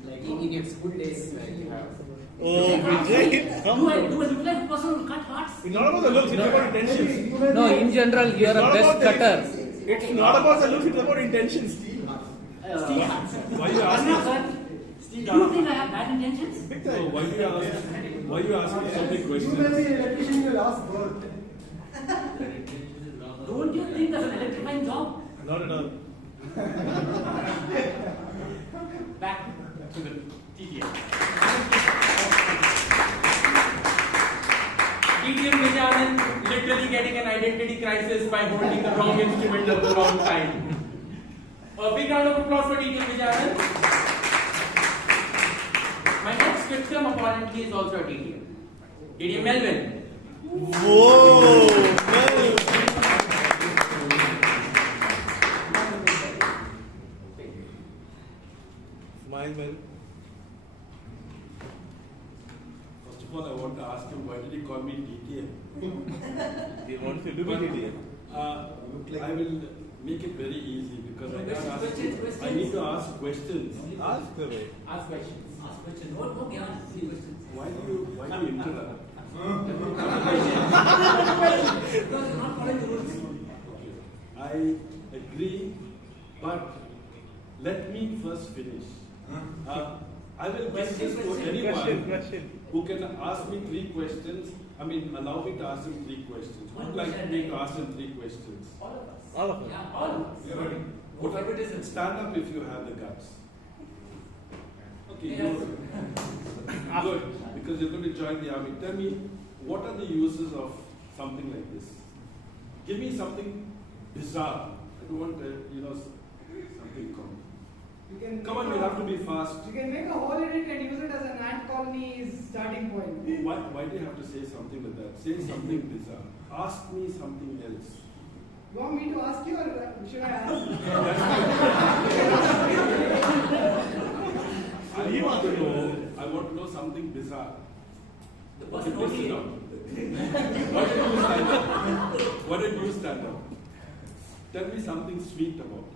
Like in your school days, you have. Oh, Vijay, Do I look like a person who cut hearts? it's not about the looks, it's about intentions. No, in general, you are a best cutter. It's not about the looks, it's about intentions. Why you asking? Do you think I have bad intentions? So why you asking so many questions? You may be electrician in your last birth. Don't you think that's an electrifying job? Not at all. Back to the TTM. TTM Vijayanand literally getting an identity crisis by holding the wrong instrument at the wrong time. A big round of applause for TTM Vijayanand. My next victim apparently is also a TTM. TTM Melvin. Whoa! Melvin. Smile, Melvin. First of all, I want to ask him why did he call me DTM? He wants you to be DTM. I will make it very easy because I need to ask questions. Ask away. Ask questions. Ask questions. What questions? Why do you interrupt? Because you're not following the rules. I agree, but Let me first finish. I will give this to anyone who can ask me 3 questions. I mean, allow me to ask him 3 questions. Who would like me to ask him 3 questions? All of us. All of us. Yeah, all of us. Whatever it is, stand up if you have the guts. Okay, good, because you're going to join the army. Tell me, what are the uses of something like this? Give me something bizarre. I don't want something common. Come on, you'll have to be fast. You can make a hole in it and use it as an ant colony's starting point. Why do you have to say something like that? Say something bizarre. Ask me something else. You want me to ask you or should I ask? I want to know something bizarre. The person Okay, sit down. Why don't you stand up? Tell me something sweet about it.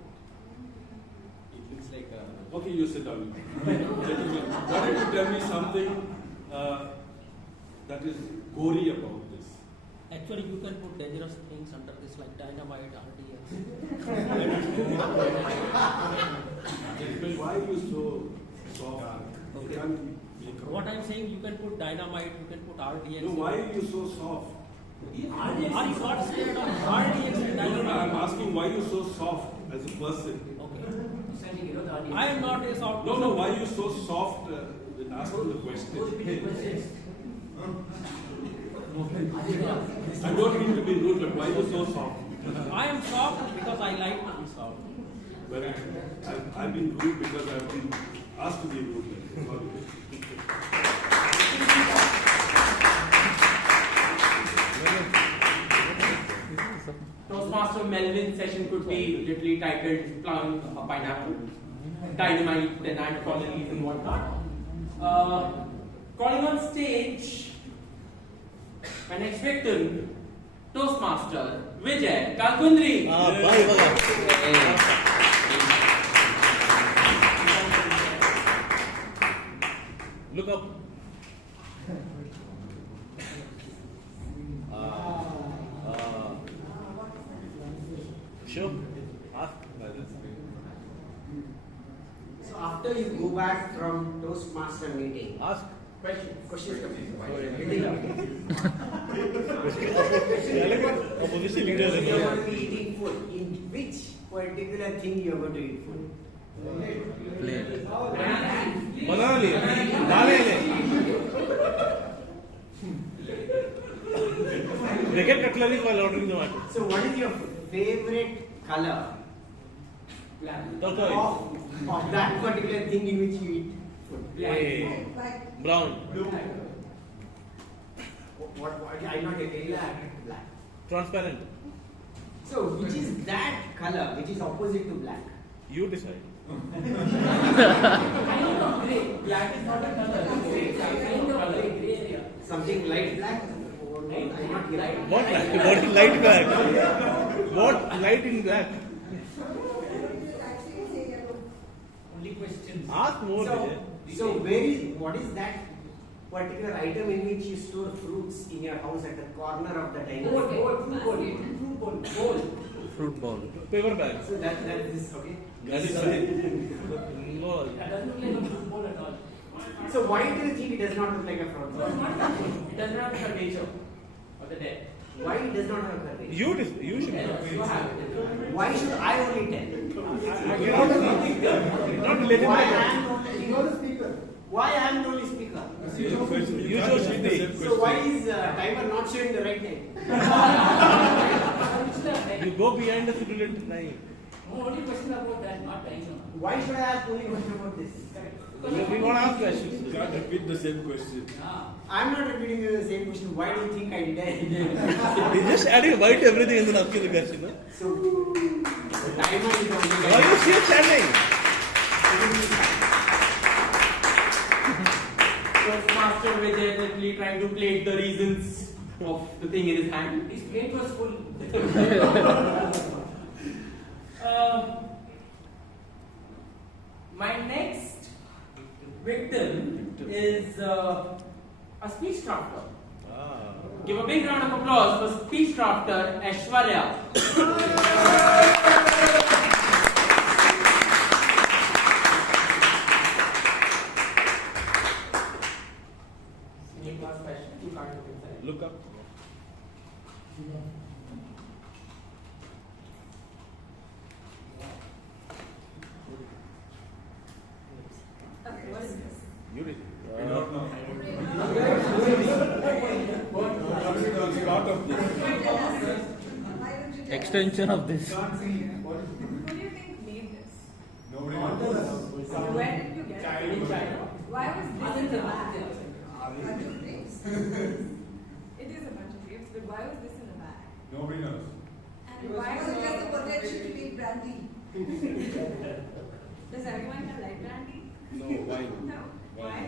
It looks like a... Okay, you sit down. Gentlemen, why don't you tell me something that is gory about this? Actually, you can put dangerous things under this, like dynamite, RDX. Why are you so soft? Okay. What I'm saying, you can put dynamite, you can put RDX. No, why are you so soft? Are you not scared of RDX and dynamite? No, I'm asking why you're so soft as a person. Okay. I am not a soft person. No, why are you so soft in asking the question? I don't mean to be rude, but why are you so soft? I am soft because I like to be soft. Well, I've been rude because I've been asked to be rude. Toastmaster Melvin's session could be literally titled Plowing a Pineapple, Dynamite, and ant colonies and whatnot. Calling on stage my next victim, Toastmaster Vijay Kalkundri. Look up. Sure. Ask. So after you go back from Toastmaster meeting, ask questions. Opposition leader. You are going to be eating food. In which particular thing you are going to eat food? Plate. Banana liya. Dale le. They get cutlery while ordering the matter. So what is your favorite color of that particular thing in which you eat food? Black. Brown. What I'm not getting black. Transparent. So which is that color which is opposite to black? You decide. Kind of grey. Black is not a color. Kind of grey area. Something light black? I'm not getting. What light? What is light black? What light in black? Only questions. Ask more. So what is that particular item in which you store fruits in your house at the corner of the dining room? Fruit bowl. Paper bag. So that is okay. That is no. That doesn't look like a fruit bowl at all. So why do you think it does not look like a fruit bowl? It does not have curvature of the dead. Why it does not have curvature? You should know. Why should I only tell? Not related. Why I am only speaker? Why I am the only speaker? You chose the So why is timer not showing the right time? You go behind the stipulated time. No, only question about that, not timer. Why should I ask only question about this? We want to ask questions. You can't repeat the same question. I'm not repeating you the same question. Why do you think I did it? They just added white everything and then asking the question. Huh? So, the timer is only. Why are you still standing? Toastmaster Vijay literally trying to plate the reasons of the thing in his hand. His plate was full. My next victim is a speech drafter. Give a big round of applause for speech drafter Aishwarya. You did. I don't know. Part of this. Extension of this. Who do you think made this? Nobody knows. Where did you get it? In China. Why was this in the bag? Bunch of grapes. It is a bunch of grapes, but why was this in the bag? Nobody knows. And It why was just the potential to be brandy. Does everyone have light brandy? No, wine. No. Why?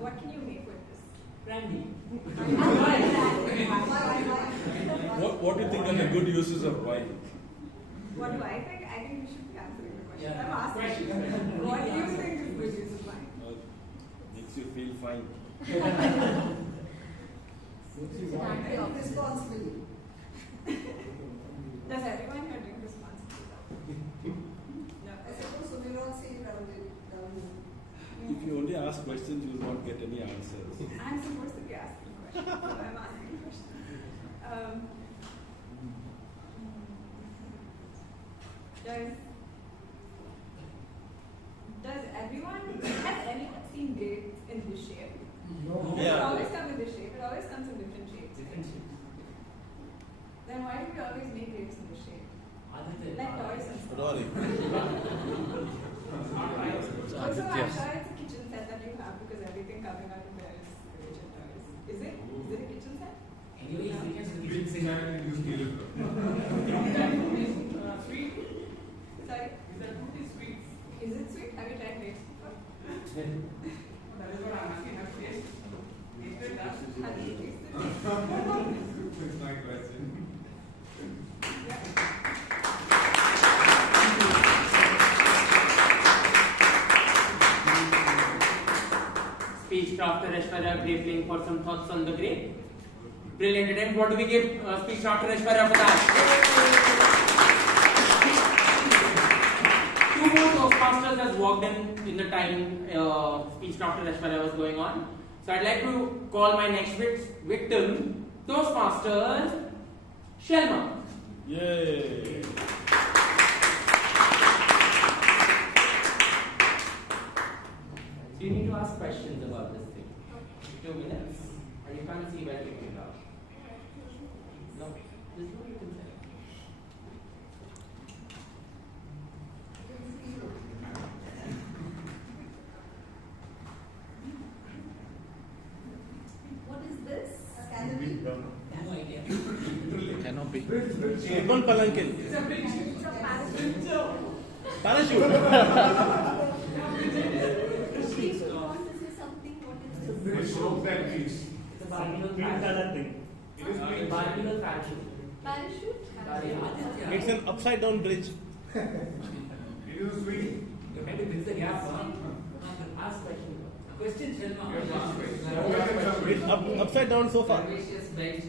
What can you make with this? Brandy. What do you think are the good uses of wine? What do I think? I think we should be answering the question. Yeah. I'm asking. Question. What do you think is good use of wine? Makes you feel fine. Drink responsibly. Does everyone here drink responsibly? No. I suppose so. We don't say around it. If you only ask questions, you will not get any answers. I'm supposed to be asking questions, so I'm asking questions. Does everyone, has anyone seen grapes in this shape? No. It always comes in this shape. It always comes in different shapes. Then why do we always make grapes in this shape? Like toys and stuff. Also, I'm sure it's a kitchen set that you have because everything coming out of there is kitchen toys. Is it? Is it a kitchen set? Anyways, we can Big thing I will use Sweet? Sorry? Is that fruit is sweet? Is it sweet? Have you tried grapes before? That is what I'm asking. Have you tasted that? Have you tasted it? That's my question. Speech Dr. Aishwarya Grapeling for some thoughts on the grape. Brilliant attempt. What do we give Speech Dr. Aishwarya for that? Two more Toastmasters has walked in the time Speech Dr. Aishwarya was going on. So I'd like to call my next victim, Toastmaster Shelma. Yay! So you need to ask questions about this thing. 2 minutes. And you can't see where to pick it up. No, there's no written there. What is this? Canopy. No idea. Canopy. One palanquin. It's a bridge. It's a parachute. Parachute. Please go on to say something. What is this? Which rope that means? It's a Bangalore Green color thing. It is green. Bangalore parachute. Parachute? It's an upside down bridge. It is a swing. You have to bridge the gap. Ask question. Question, Shelma. It's upside down so far. Gracious bench.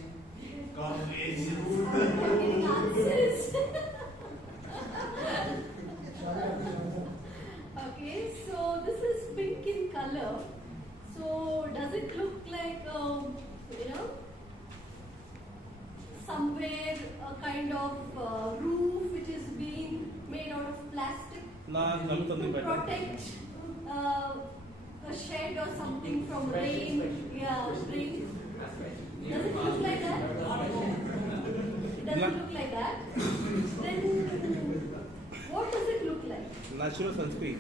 Okay, so this is pink in color. So does it look like, somewhere a kind of roof which is being made out of plastic to protect a shed or something from rain? Yeah, rain. Does it look like that? It doesn't look like that. Then what does it look like? Natural sunscreen.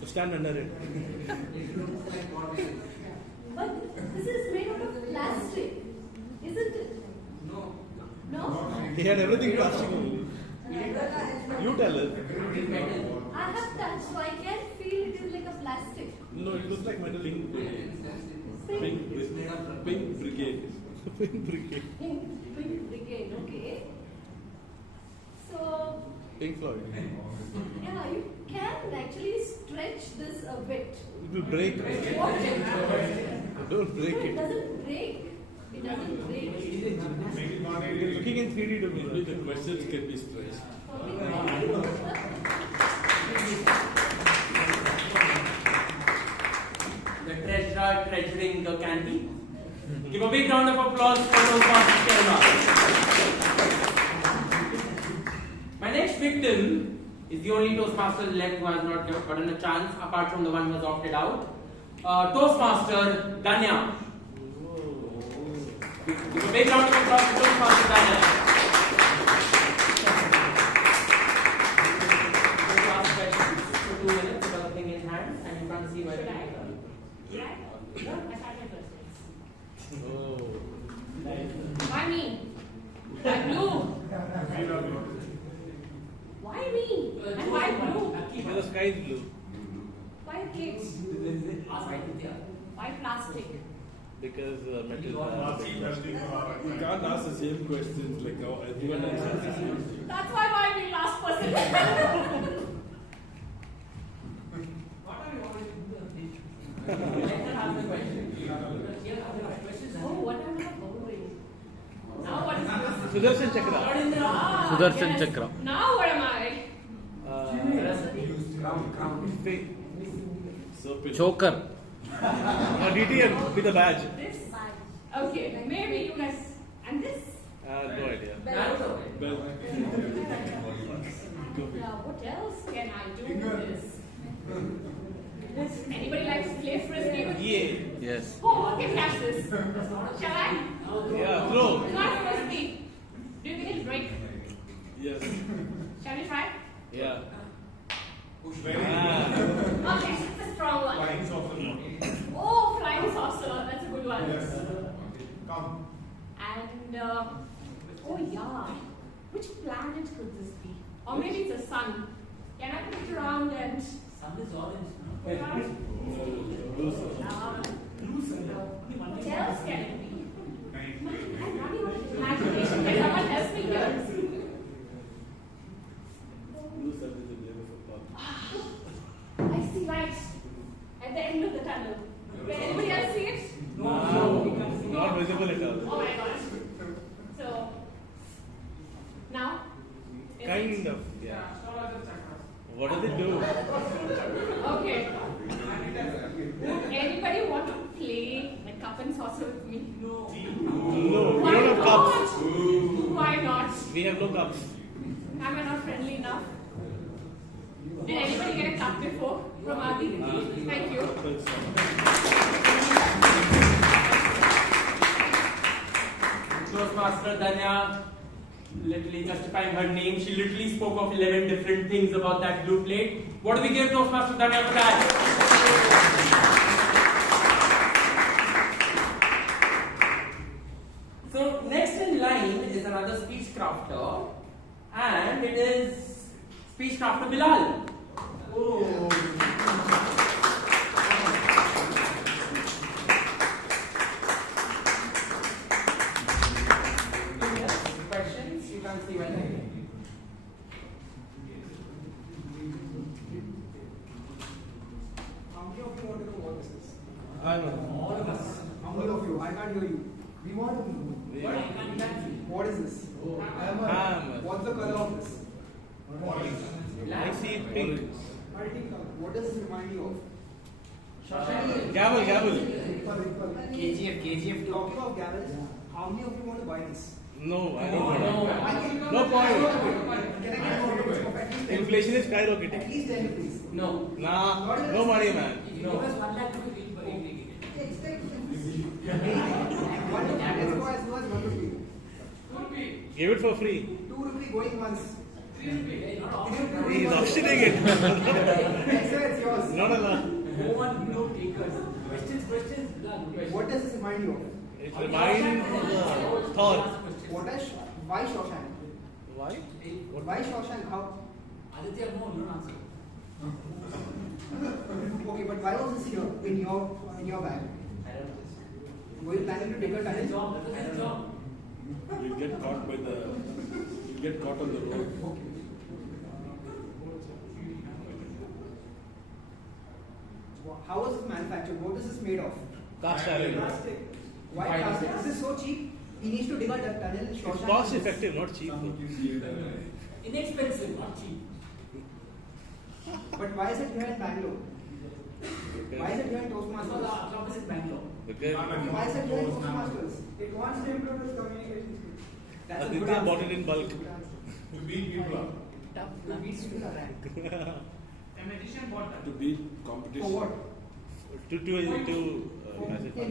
To stand under it. But this is made out of plastic, isn't it? No. No? They had everything plastic only. You tell us. I have touched, so I can feel it is like a plastic. No, it looks like metal. Pink brigade. Pink brigade. Pink brigade, okay. So, Pink Floyd. yeah, you can actually stretch this a bit. It will break. What? Don't break No, it it. doesn't break. It doesn't break. Looking in 3D to me, the questions can be stretched. The treasurer treasuring the candy. Give a big round of applause for Toastmaster Shelma. My next victim is the only Toastmaster left who has not gotten a chance, apart from the one who has opted out. Toastmaster Danya. Give a big round of applause to Toastmaster Danya. Just ask questions for 2 minutes about the thing in hand, and you can't see whether Why me? Why blue? Why me? And why blue? Because the sky is blue. Why cakes? Why plastic? Because metal. You can't ask the same questions like how everyone else asks the same. That's why I be last person. Oh, what am I holding? Now what is this? Sudarshan Chakra. Ah, Sudarshan yes. Chakra. Now what am I? Choker. DTM with a badge. This? Okay, maybe you guys. And this? No idea. What else can I do with this? Does anybody like to play frisbee with me? Yes. Oh, okay, catch this. Shall I? Yeah, throw. Not frisbee. Do you think it'll break? Yes. Shall we try? Yeah. Okay, it's a strong one. Flying saucer. Oh, flying saucer. That's a good one. Yes. Come. And, oh yeah. Which planet could this be? Or maybe it's a sun. Can I put it around and... Sun is orange. What else can it be? I'm running out of imagination. Can someone help me here? I see lights at the end of the tunnel. Can anybody else see it? No. Not visible at all. Oh my gosh. So, now? Kind of, yeah. What do they do? Okay. Would anybody want to play like cup and saucer with me? No. No, we Why don't have not? cups. Why not? We have no cups. Am I not friendly enough? Did anybody get a cup before from Adi? Thank you. Toastmaster Danya, literally justifying her name, she literally spoke of 11 different things about that blue plate. What do we give Toastmaster Danya for that? So next in line is another speech crafter, and it is speech crafter Bilal. Questions? You can't see when How many of you want to know what this is? I know. All of us. How many of you? I can't hear you. We want to know. What is this? Hammer. What's the color of this? I see pink. Multicolor. What does this remind you of? Gavel, gavel. KGF. Talking of gavels, how many of you want to buy this? No, I don't know. No point. Can I get more of at least 10? Inflation is skyrocketing. At least 10 please. No. Nah, no money, man. No. One lakh rupees per let's go as low as 1 rupee. Give it for free. 2 rupee going once. 3 rupee. He's auctioning it. It's yours. Not allowed. No one, no takers. Questions. What does this remind you of? It reminds of Thor. Why Shawshank? Why? Why Shawshank? How? Aditya, no, you don't answer. Okay, but why was this here in your bag? Were you planning to take a tunnel? You get caught by the. You get caught on the road. Okay. How was this manufactured? What is this made of? Cast iron. Plastic. Why plastic? This is so cheap. He needs to dig a tunnel. It's cost effective, not cheap. Inexpensive, not cheap. But why is it here in Bangalore? Why is it here in Toastmasters? Because our club is in Bangalore. Why is it here in Toastmasters? It wants to improve its communication skills. That's a good Aditya answer. bought it in bulk. To beat people up. tough nuggets to crack. A magician bought that. To beat competition. For what? To classify.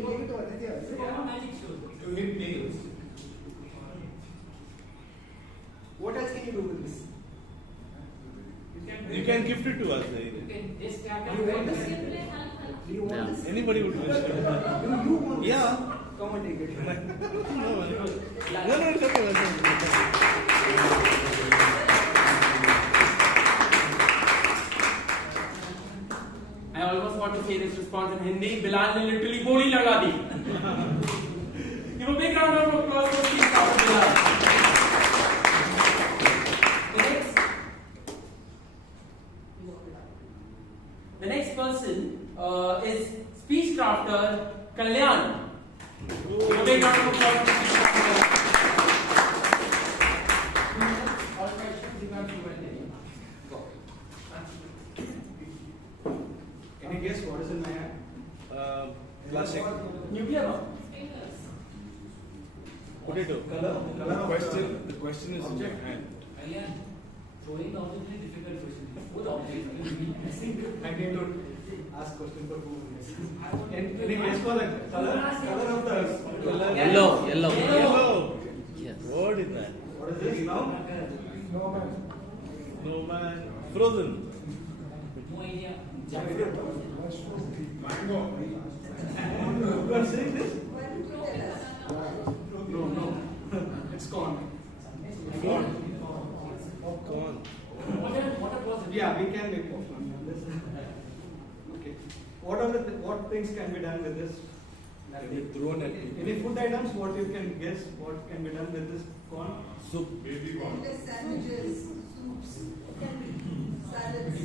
Magic shows. To hit nails. What else can you do with this? You can gift it to us. You can just tap You want this? Do you want this? Anybody would wish. You want this? Yeah. Come and take it. No, it's okay. I almost want to say this response in Hindi. Bilal ne literally boli laga di. Give a big round of applause for Speech Crafter Bilal. The next person is Speech Crafter Kalyan. Give a big round of applause for Speech Crafter Kalyan. All questions you can do it. Any guess what is in my hand? Plastic. Nuclear bomb. Potato. The question is in your hand. Kalyan, throwing the object is a difficult question. Both objects. I need to ask question for 2 minutes. Any guess for the color? Color of the color? Yellow. Yellow. Yes. What is that? What is this now? No man. Frozen. No idea. Mango. You are saying this? No. It's corn. Corn. What was it? Yeah, we can make popcorn. Okay. What things can be done with this? Thrown at people. Any food items? What you can guess? What can be done with this corn? Soup. Baby corn. Sandwiches, soups, salads.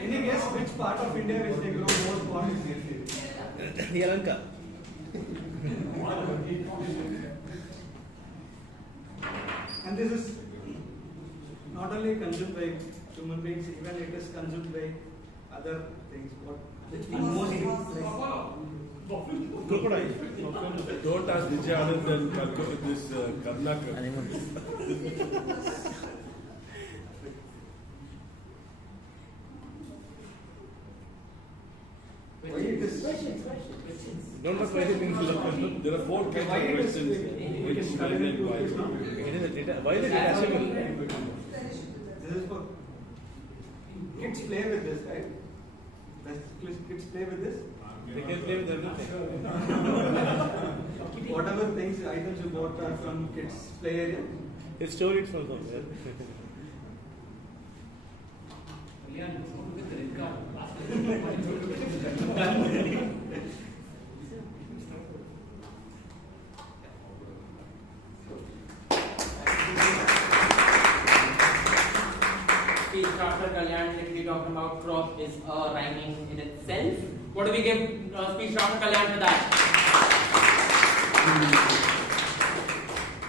Any guess which part of India which they grow more corn is Yalanka. And this is not only consumed by human beings, even it is consumed by other things. Crocodile. Don't ask Vijay Anand and this Karnaka. Don't ask anything. There are 4 kinds of questions. Which is why? Why is it detachable? This is for kids play with this, right? Kids play with this? They can play with everything. Whatever things, items you bought are from kids' play area? It's stored from somewhere. Speech Crafter Kalyan, if we talk about crop, is rhyming in itself. What do we give Speech Crafter Kalyan for that?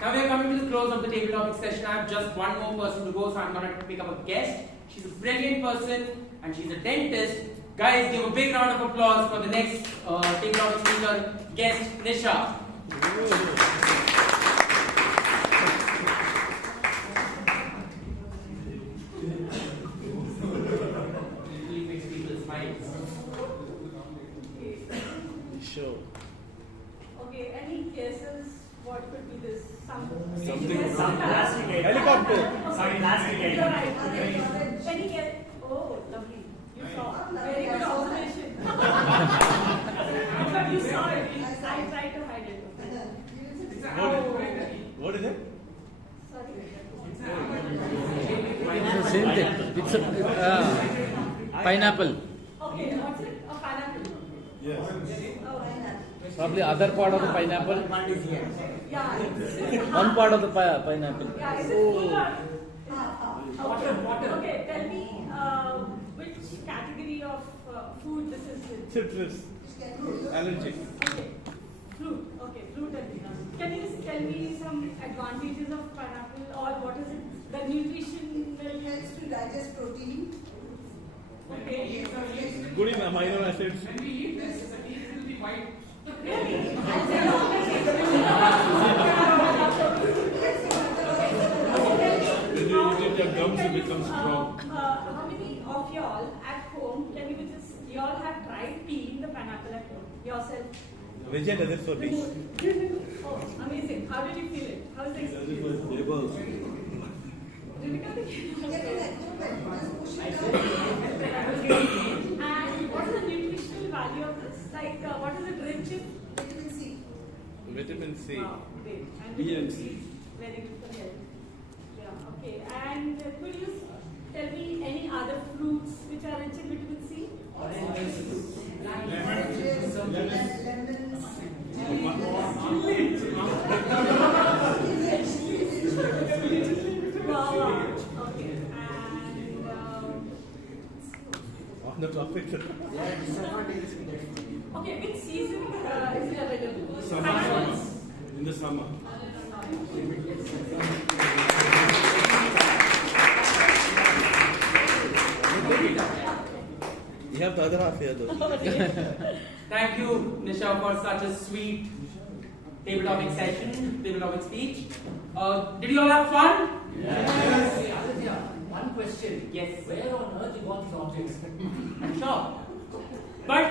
Now we are coming to the close of the table topic session. I have just one more person to go, so I'm going to pick up a guest. She's a brilliant person and she's a dentist. Guys, give a big round of applause for the next table topic speaker, guest Nisha. Sure. Okay, any guesses? What could be this? Something. Some plastic item. Helicopter. Some plastic item. You're right. Any guess? Oh, lovely. You saw. Very good observation. But you saw it. I tried to hide it. What is it? Sorry. It's the same thing. It's a pineapple. Okay, what's it? A pineapple. Yes. Oh, Probably other part of the pineapple. yeah. One part of the pineapple. Yeah, is it full or? Water. Okay, tell me which category of food this is in. Citrus. Allergic. Okay. Fruit. Okay, fruit and nuts. Can you tell me some advantages of pineapple or what is it? The nutrition It helps to digest protein. Okay. Good in amino acids. When we eat this, the teeth will be white. Really? Did you eat it your gums will become strong. How many of y'all at home, y'all have tried peeling the pineapple at home yourself? Vijay does it for me. Oh, amazing. How did you feel it? How was the experience? And what is the nutritional value of this? Like, what is it rich in? Vitamin C. Vitamin C. Wow, great. And B and vitamin C. C is very good for health. Yeah, okay. And could you tell me any other fruits which are rich in vitamin C? Wow. Okay. And On the topic. okay, which season is it available? Summer. In the summer. You have the other half here though. Thank you, Nisha, for such a sweet table topic session, table topic speech. Did you all have fun? Yes. Aditya, one question. Yes. Where on earth you got these objects? I'm sure. But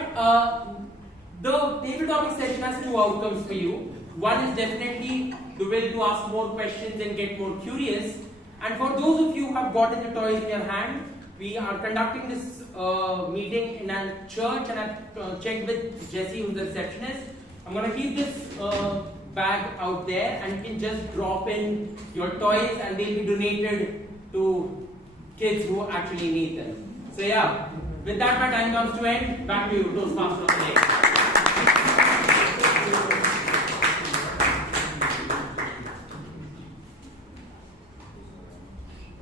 the table topic session has two outcomes for you. One is definitely the will to ask more questions and get more curious. And for those of you who have gotten the toys in your hand, we are conducting this meeting in a church, and I've checked with Jessie, who's the receptionist. I'm going to keep this bag out there, and you can just drop in your toys and they'll be donated to kids who actually need them. So yeah, with that my time comes to end. Back to you, Toastmaster of the day.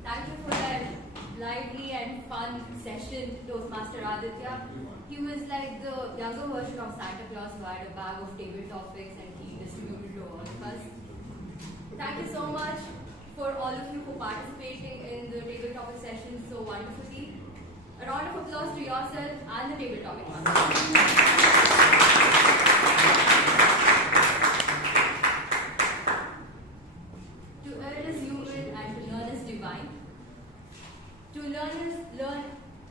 Thank you for that lively and fun session, Toastmaster Aditya. He was like the younger version of Santa Claus who had a bag of table topics and he distributed to all of us. Thank you so much for all of you for participating in the table topic session so wonderfully. A round of applause to yourself and the table topic. To err is human and to learn is divine.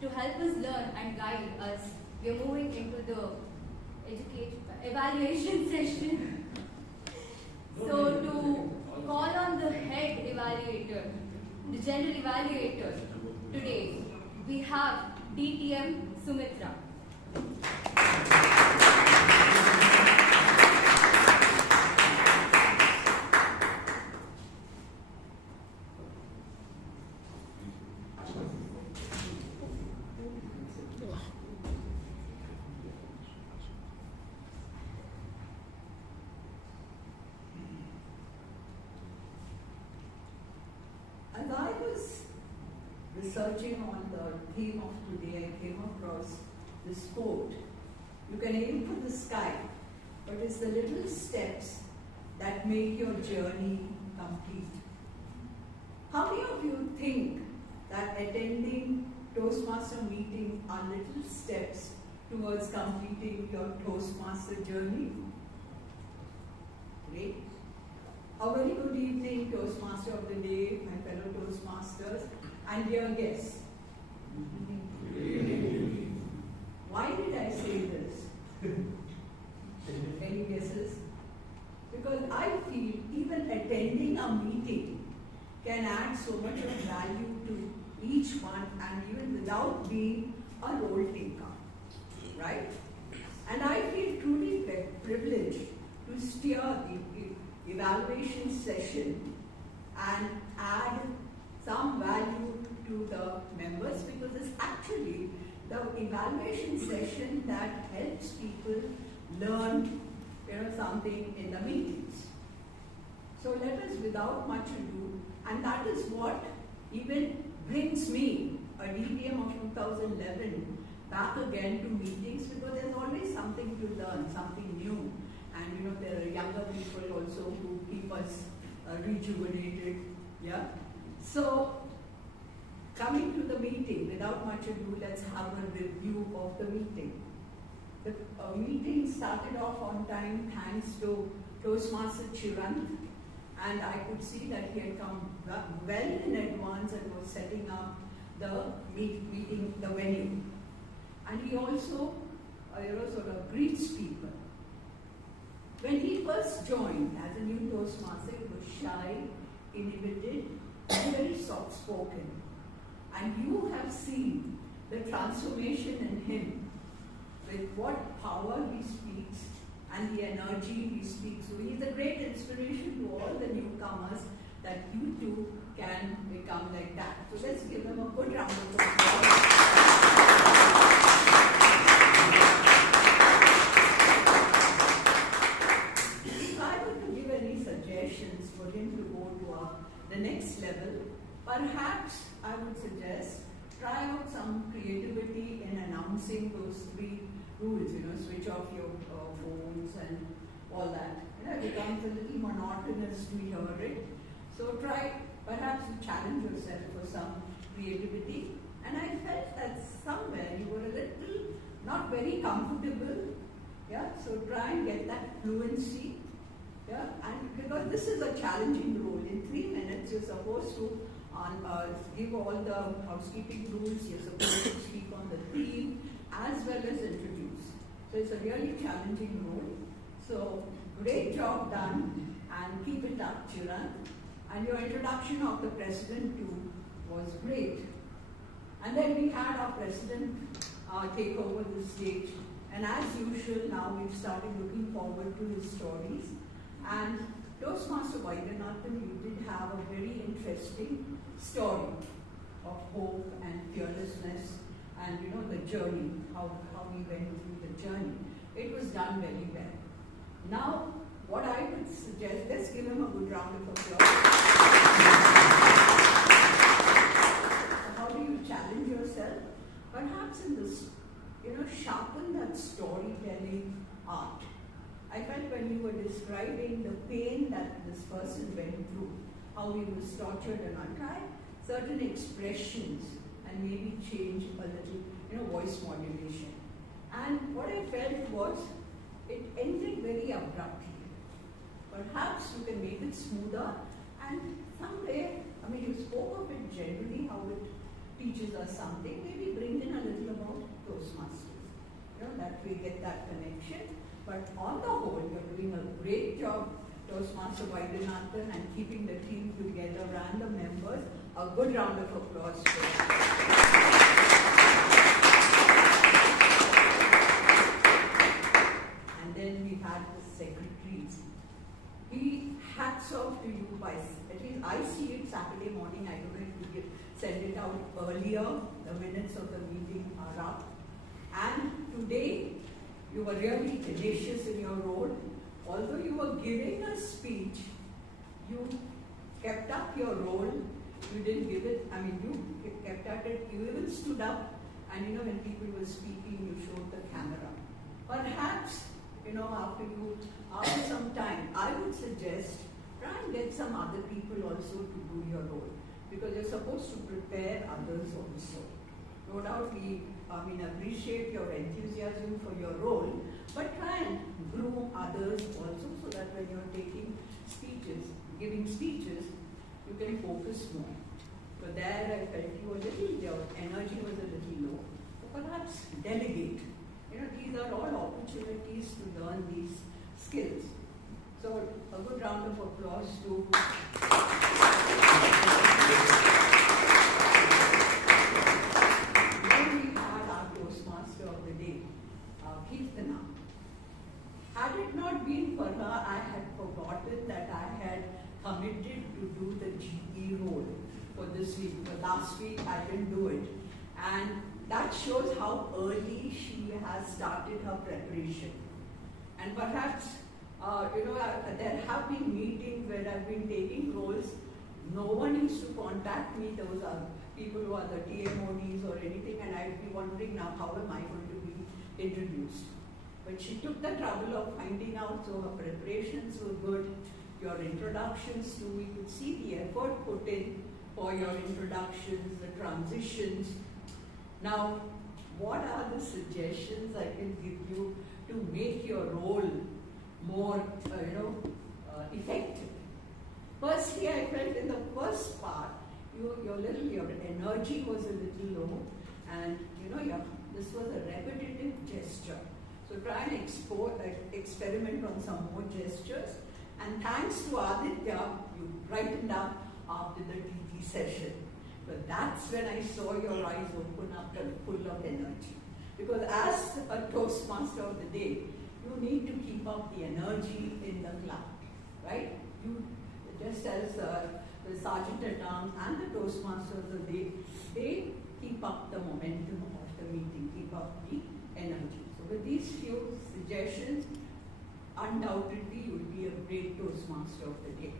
To help us learn and guide us, we are moving into the evaluation session. So to call on the head evaluator, the general evaluator today, we have DTM Sumitra. As I was researching on the theme of today, I came across this quote. You can aim for the sky, but it's the little steps that make your journey complete. How many of you think that attending Toastmaster meeting are little steps towards completing your Toastmaster journey? Great. A very good evening, Toastmaster of the day, my fellow Toastmasters, and dear guests. Why did I say this? Any guesses? Because I feel even attending a meeting can add so much of value to each one, and even without being a role taker, right? And I feel truly privileged to steer the evaluation session and add some value to the members, because it's actually the evaluation session that helps people learn something in the meetings. So let us, without much ado, and that is what even brings me, a DTM of 2011, back again to meetings, because there's always something to learn, something new. And there are younger people also who keep us rejuvenated. Yeah. So coming to the meeting, without much ado, let's have a review of the meeting. The meeting started off on time thanks to Toastmaster Chirant, And I could see that he had come well in advance and was setting up the meeting, the venue. And he also, sort of greets people. When he first joined as a new Toastmaster, he was shy, inhibited, and very soft-spoken. And you have seen the transformation in him, with what power he speaks and the energy he speaks. So he's a great inspiration to all the newcomers that you too can become like that. So let's give him a good round of applause. If I were to give any suggestions for him to go to the next level, perhaps I would suggest try out some creativity in announcing those 3 rules, switch off your phones and all that. It becomes a little monotonous to hear it. So try perhaps to challenge yourself for some creativity. And I felt that somewhere you were a little not very comfortable. Yeah, so try and get that fluency. Yeah, and because this is a challenging role. In 3 minutes, you're supposed to give all the housekeeping rules. You're supposed to speak on the theme as well as introduce. So it's a really challenging role. So great job done, and keep it up, Chiran. And your introduction of the president too was great. And then we had our president take over the stage. And as usual, now we've started looking forward to his stories. And Toastmaster Vaidyanathan, you did have a very interesting story of hope and fearlessness and the journey, how we went through the journey. It was done very well. Now, what I would suggest, let's give him a good round of applause. How do you challenge yourself? Perhaps in this, sharpen that storytelling art. I felt when you were describing the pain that this person went through, how he was tortured, and I tried certain expressions and maybe change a little, voice modulation. And what I felt was, it ended very abruptly. Perhaps you can make it smoother, and somewhere, you spoke of it generally, how it teaches us something, maybe bring in a little about Toastmasters. That we get that connection. But on the whole, you're doing a great job, Toastmaster Vaidyanathan, and keeping the team together and the members. A good round of applause for that. And then we had the secretaries. Hats off to you, at least I see it Saturday morning. I don't know if you send it out earlier. The minutes of the meeting are up. And today, you were really tenacious in your role. Although you were giving a speech, you kept up your role. You didn't give it, you kept at it. You even stood up, and when people were speaking, you showed the camera. Perhaps, after some time, I would suggest try and get some other people also to do your role, because you're supposed to prepare others also. No doubt we appreciate your enthusiasm for your role, but try and groom others also, so that when you're giving speeches, you can focus more. So there I felt your energy was a little low. So perhaps delegate. These are all opportunities to learn these skills. So a good round of applause to Toastmaster of the day, Kirtana. Had it not been for her, I had forgotten that I had committed to do the GE role for this week. But last week I didn't do it. And that shows how early she has started her preparation. And perhaps, there have been meetings where I've been taking roles. No one used to contact me. Those are people who are the TMODs or anything, and I'd be wondering now, how am I going to be introduced? But she took the trouble of finding out, so her preparations were good. Your introductions too, we could see the effort put in for your introductions, the transitions. Now, what are the suggestions I can give you to make your role more, effective? Firstly, I felt in the first part, your energy was a little low, and this was a repetitive gesture. So try and experiment on some more gestures. And thanks to Aditya, you brightened up after the TT session. But that's when I saw your eyes open up and full of energy. Because as a Toastmaster of the day, you need to keep up the energy in the club, right? You, just as the Sergeant at Arms and the Toastmasters of the day, they keep up the momentum of the meeting, keep up the energy. So with these few suggestions, undoubtedly you will be a great Toastmaster of the day,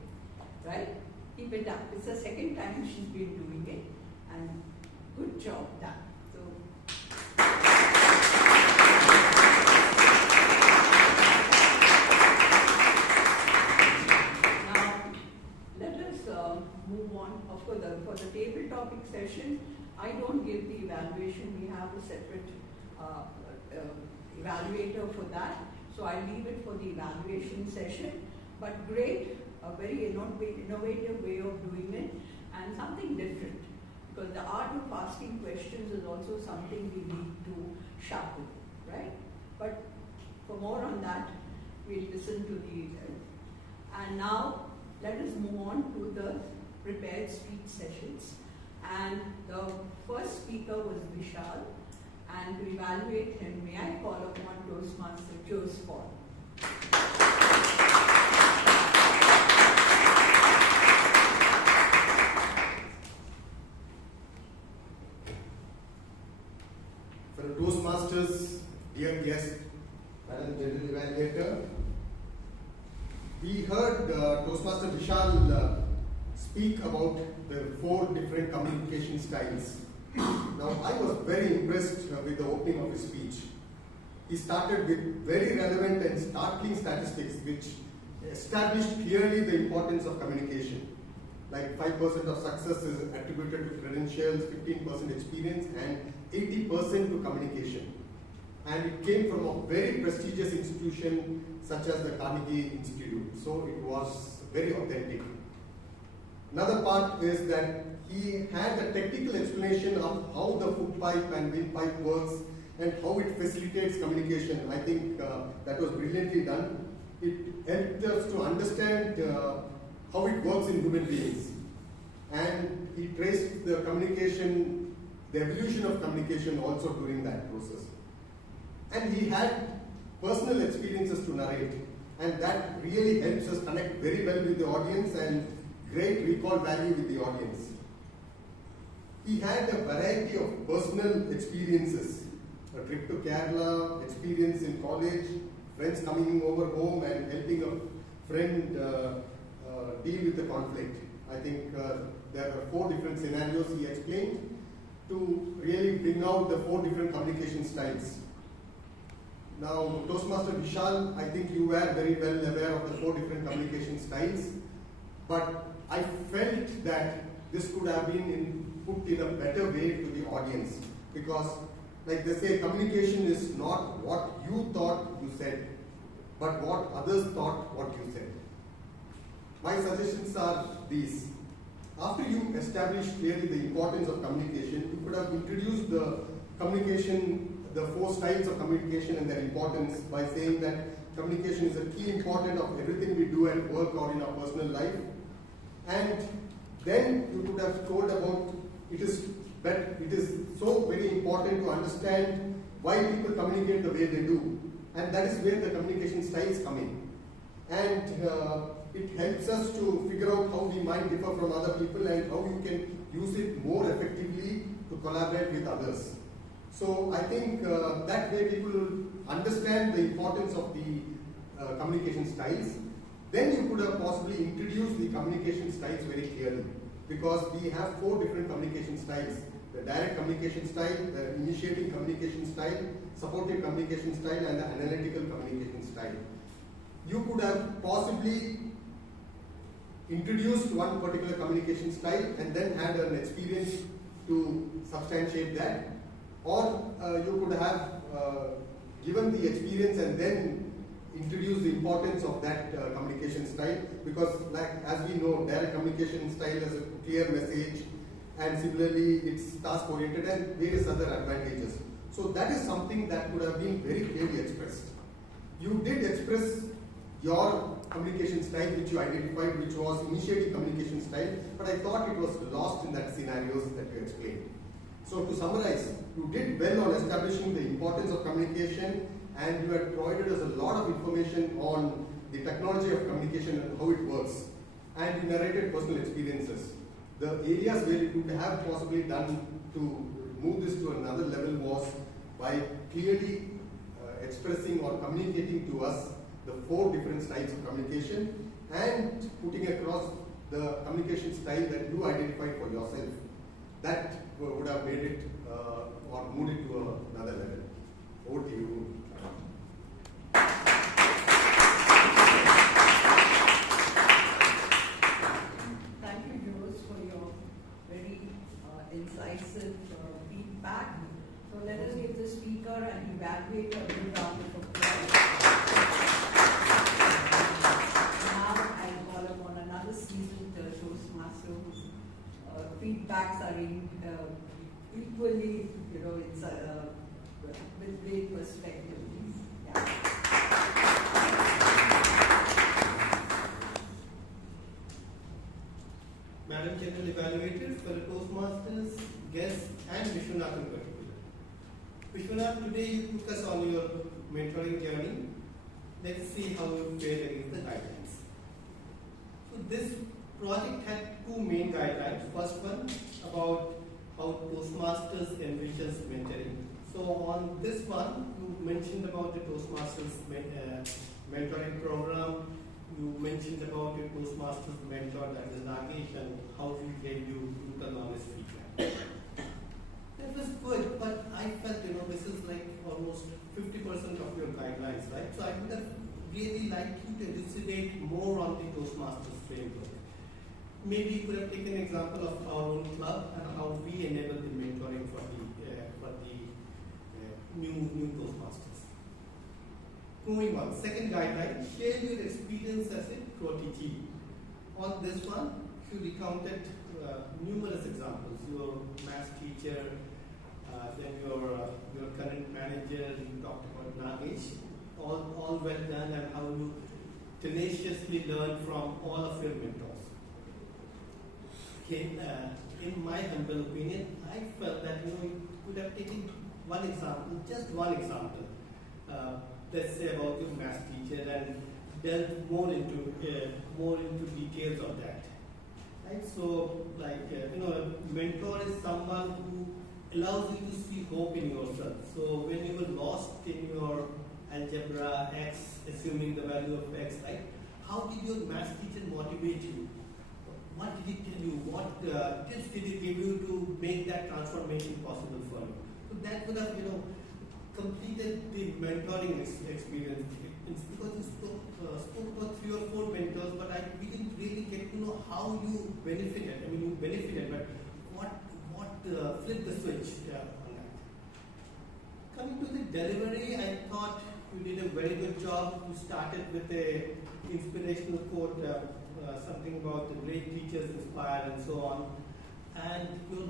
right? Keep it up. It's the second time she's been doing it, and good job done. So. Now, let us move on. Of course, for the table topic session, I don't give the evaluation. We have a separate evaluator for that. So I leave it for the evaluation session. But great, a very innovative way of doing it, and something different. Because the art of asking questions is also something we need to sharpen, right? But for more on that, we'll listen to the and now let us move on to the prepared speech sessions. And the first speaker was Vishal, and to evaluate him, may I call upon Toastmaster Jose Paul. Fellow Toastmasters, dear guest, Madam General Evaluator, we heard Toastmaster Vishal speak about the 4 different communication styles. Now, I was very impressed with the opening of his speech. He started with very relevant and startling statistics which established clearly the importance of communication. Like 5% of success is attributed to credentials, 15% experience, and 80% to communication. And it came from a very prestigious institution such as the Carnegie Institute. So it was very authentic. Another part is that he had a technical explanation of how the foot pipe and windpipe works and how it facilitates communication. I think that was brilliantly done. It helped us to understand how it works in human beings. And he traced the communication, the evolution of communication also during that process. And he had personal experiences to narrate, and that really helps us connect very well with the audience and great recall value with the audience. He had a variety of personal experiences, a trip to Kerala, experience in college, friends coming over home and helping a friend deal with the conflict. I think there are 4 different scenarios he explained to really bring out the 4 different communication styles. Now, Toastmaster Vishal, I think you were very well aware of the 4 different communication styles, but I felt that this could have been put in a better way to the audience, because like they say, communication is not what you thought you said, but what others thought what you said. My suggestions are these. After you establish clearly the importance of communication, you could have introduced the communication, the 4 styles of communication and their importance by saying that communication is a key important of everything we do at work or in our personal life. And then you could have told about it is so very important to understand why people communicate the way they do. And that is where the communication styles come in. And it helps us to figure out how we might differ from other people and how you can use it more effectively to collaborate with others. So I think that way people will understand the importance of the communication styles. Then you could have possibly introduced the communication styles very clearly, because we have 4 different communication styles: the direct communication style, the initiating communication style, supportive communication style, and the analytical communication style. You could have possibly introduced one particular communication style and then had an experience to substantiate that, or you could have given the experience and then introduce the importance of that communication style, because like as we know, direct communication style has a clear message, and similarly it's task oriented and various other advantages. So that is something that could have been very clearly expressed. You did express your communication style which you identified, which was initiating communication style, but I thought it was lost in that scenarios that you explained. So to summarize, you did well on establishing the importance of communication, and you had provided us a lot of information on the technology of communication and how it works, and you narrated personal experiences. The areas where you could have possibly done to move this to another level was by clearly expressing or communicating to us the 4 different styles of communication and putting across the communication style that you identified for yourself. That would have made it or moved it to another level. Over to you. Thank you, Jose, for your very incisive feedback. So let us give the speaker and evaluator a good round of applause. Now I'll call upon another seasoned Toastmaster whose feedbacks are equally, it's with great perspective. Yeah. Madam General Evaluators, fellow Toastmasters, guests, and Vishwanath in particular. Vishwanath, today you took us on your mentoring journey. Let's see how you fared against the guidelines. So this project had 2 main guidelines. First one about how Toastmasters envisions mentoring. So on this one, you mentioned about the Toastmasters mentoring program. You mentioned about your Toastmasters mentor, that is Nagesh, and how he gave you brutal honest feedback. That was good, but I felt, this is like almost 50% of your guidelines, right? So I would have really liked you to elucidate more on the Toastmasters framework. Maybe you could have taken an example of our own club and how we enable the mentoring for the new Toastmasters. Moving on, second guideline, share your experience as a protégé. On this one, you recounted numerous examples. Your maths teacher, then your current manager, you talked about Nagesh. All well done, and how you tenaciously learn from all of your mentors. Okay, in my humble opinion, I felt that you could have taken one example, just one example. Let's say about your math teacher, and delve more into details of that. Right? So, like a mentor is someone who allows you to see hope in yourself. So when you were lost in your algebra X, assuming the value of X, right? How did your math teacher motivate you? What did he tell you? What tips did he give you to make that transformation possible for you? So that would have, completed the mentoring experience. It's because you spoke about 3 or 4 mentors, but we didn't really get to know how you benefited. I mean, you benefited, but what flipped the switch on that? Coming to the delivery, I thought you did a very good job. You started with a inspirational quote, something about the great teachers inspire and so on. And your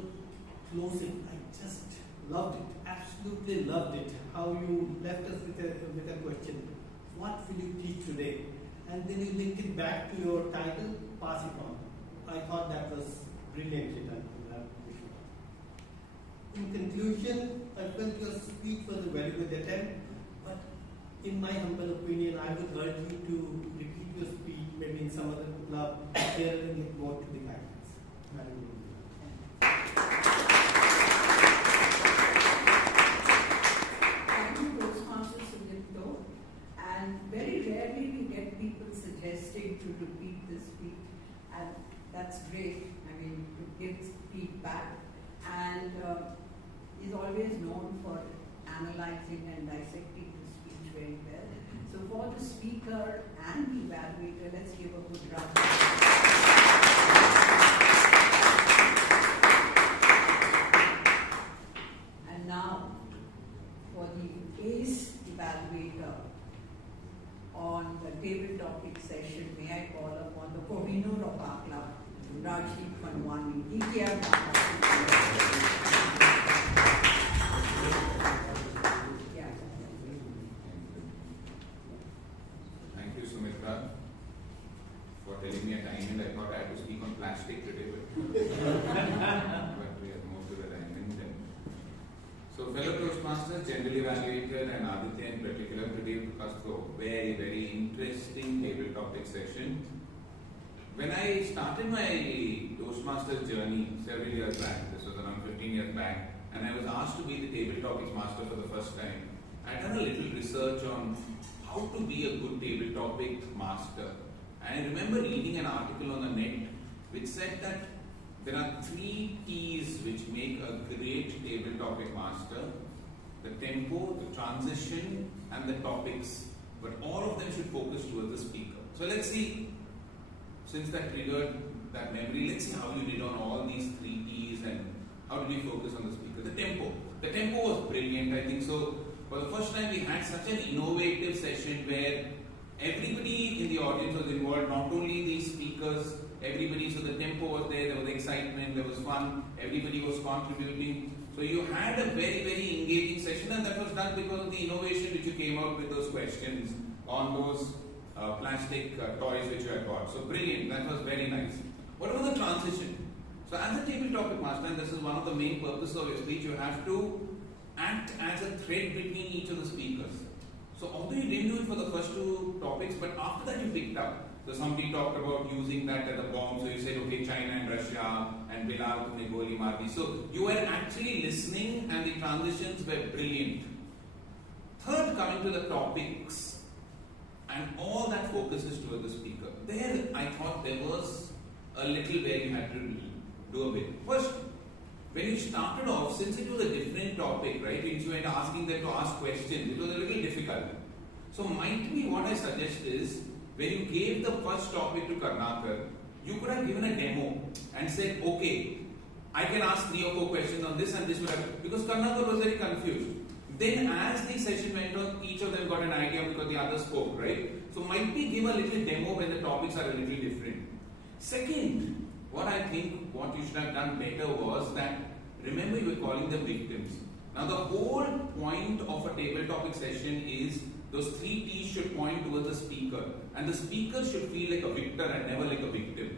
closing, I just loved it, absolutely loved it. How you left us with a question, what will you teach today? And then you linked it back to your title, pass it on. I thought that was brilliantly done. In conclusion, I felt your speech was a very good attempt, but in my humble opinion, I would urge you to repeat your speech maybe in some other club, tailoring it more to the guidelines. Thank you, Toastmasters Sudipto. And very rarely we get people suggesting to repeat the speech, and that's great. I mean, it gives feedback, and is always known for analyzing and dissecting the speech very well. So for the speaker and the evaluator, let's give a good round of applause. And now for the ACE evaluator one DTM. Yeah. Thank you, Sumitra, for telling me a time, and I thought I had to speak on plastic today, but we have moved to the diamond. So, fellow Toastmasters, general evaluator, and Aditya in particular, today took us through a very, very interesting table topic session. When I started my Toastmasters journey several years back, this was around 15 years back, and I was asked to be the table topics master for the first time, I had done a little research on how to be a good table topic master. And I remember reading an article on the net which said that there are 3 keys which make a great table topic master: the tempo, the transition, and the topics. But all of them should focus towards the speaker. So let's see, since that triggered that memory, let's see how you did on all these 3 keys and how did you focus on the speaker. The tempo. The tempo was brilliant, I think so. For the first time we had such an innovative session where everybody in the audience was involved, not only the speakers, everybody, so the tempo was there was excitement, there was fun, everybody was contributing. So you had a very, very engaging session, and that was done because of the innovation which you came out with those questions on those plastic toys which you had got. So brilliant, that was very nice. What about the transition? So as a table topic master, and this is one of the main purposes of your speech, you have to act as a thread between each of the speakers. So although you didn't do it for the first 2 topics, but after that you picked up. So somebody talked about using that as a bomb, so you said, okay, China and Russia and Bilal to Goli Mardi. So you were actually listening and the transitions were brilliant. Third, coming to the topics, and all that focuses towards the speaker. There I thought there was a little where you had to do a bit. First, when you started off, since it was a different topic, right, since you went asking them to ask questions, it was a little difficult. So might be what I suggest is, when you gave the first topic to Karnakar, you could have given a demo and said, okay, I can ask 3 or 4 questions on this and this would have, because Karnakar was very confused. Then as the session went on, each of them got an idea because the others spoke, right? So might be give a little demo when the topics are a little different. Second, what I think what you should have done better was that, remember you were calling them victims. Now the whole point of a table topic session is those 3 T's should point towards the speaker, and the speaker should feel like a victor and never like a victim.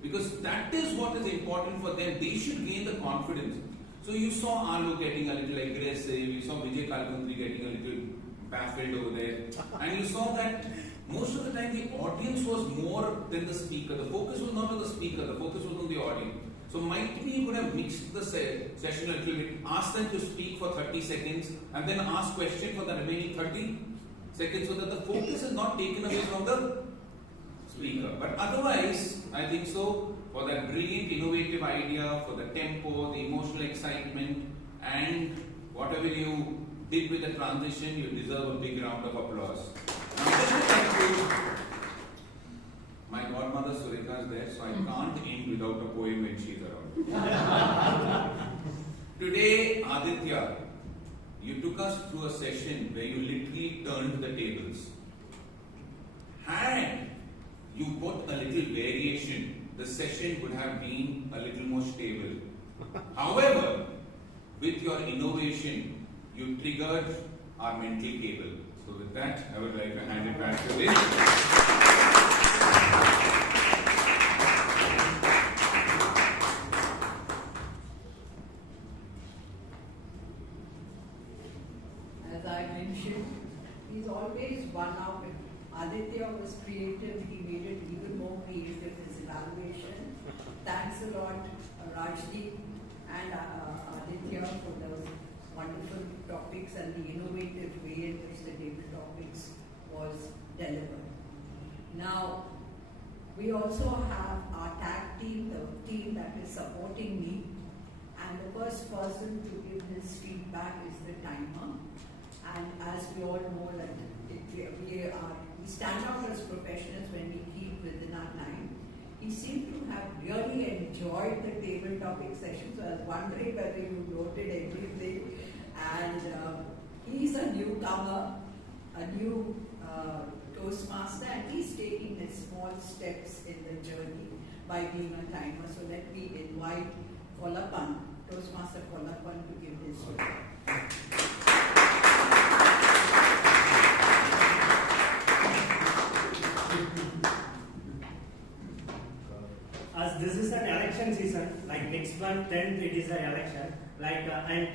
Because that is what is important for them. They should gain the confidence. So you saw Alu getting a little aggressive, you saw Vijay Kalgundri getting a little baffled over there, and you saw that most of the time the audience was more than the speaker. The focus was not on the speaker, the focus was on the audience. So might be you could have mixed the session a little bit, ask them to speak for 30 seconds and then ask question for the remaining 30 seconds so that the focus is not taken away from the speaker. But otherwise, I think so, for that brilliant innovative idea, for the tempo, the emotional excitement, and whatever you did with the transition, you deserve a big round of applause. Now, just to conclude, my godmother Surika is there, so I can't end without a poem when she's around. Today, Aditya, you took us through a session where you literally turned the tables. Had you put a little variation, the session would have been a little more stable. However, with your innovation, you triggered our mental cable. So with that, I would like to hand it back to Liz. As I mentioned, he's always one out. Aditya was creative, he made it even more creative, his evaluation. Thanks a lot, Rajdeep and Aditya for those wonderful topics and the innovative way in which the table topics was delivered. Now, we also have our tag team, the team that is supporting me, and the first person to give his feedback is the timer. And as we all know that we stand out as professionals when we keep within our time. He seemed to have really enjoyed the table topic session, so I was wondering whether you noted everything. And he's a newcomer, a new Toastmaster, and he's taking his small steps in the journey. by being a timer. So let me invite Kollapan, Toastmaster Kollapan, to give his talk. As this is an election season, like next month 10th it is an election, and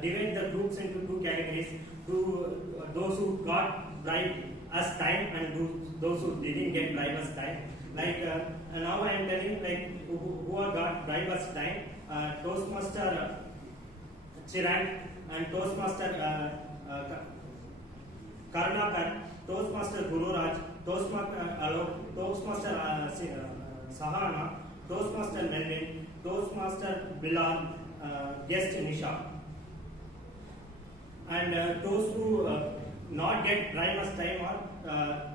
divide the groups into two categories, those who got bribe as time and those who didn't get bribe as time. Now I am telling who are got bribe as time, Toastmaster Chirag and Toastmaster Karnakar, Toastmaster Gururaj, Toastmaster Sahana, Toastmaster Melvin, Toastmaster Bilal, guest Nisha. And those who not get bribe as time are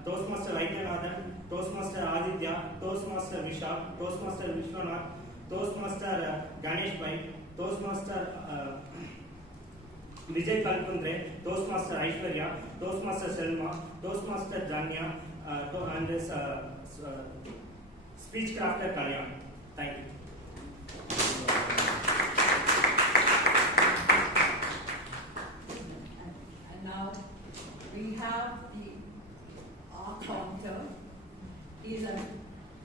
Toastmaster Vaidyanathan, Toastmaster Aditya, Toastmaster Vishal, Toastmaster Vishwanath, Toastmaster Ganesh Bhai, Toastmaster Vijay Kalpundre, Toastmaster Aishwarya, Toastmaster Selma, Toastmaster Janya, and this speech crafter Kalyan. Thank you. And now we have our counter. He is an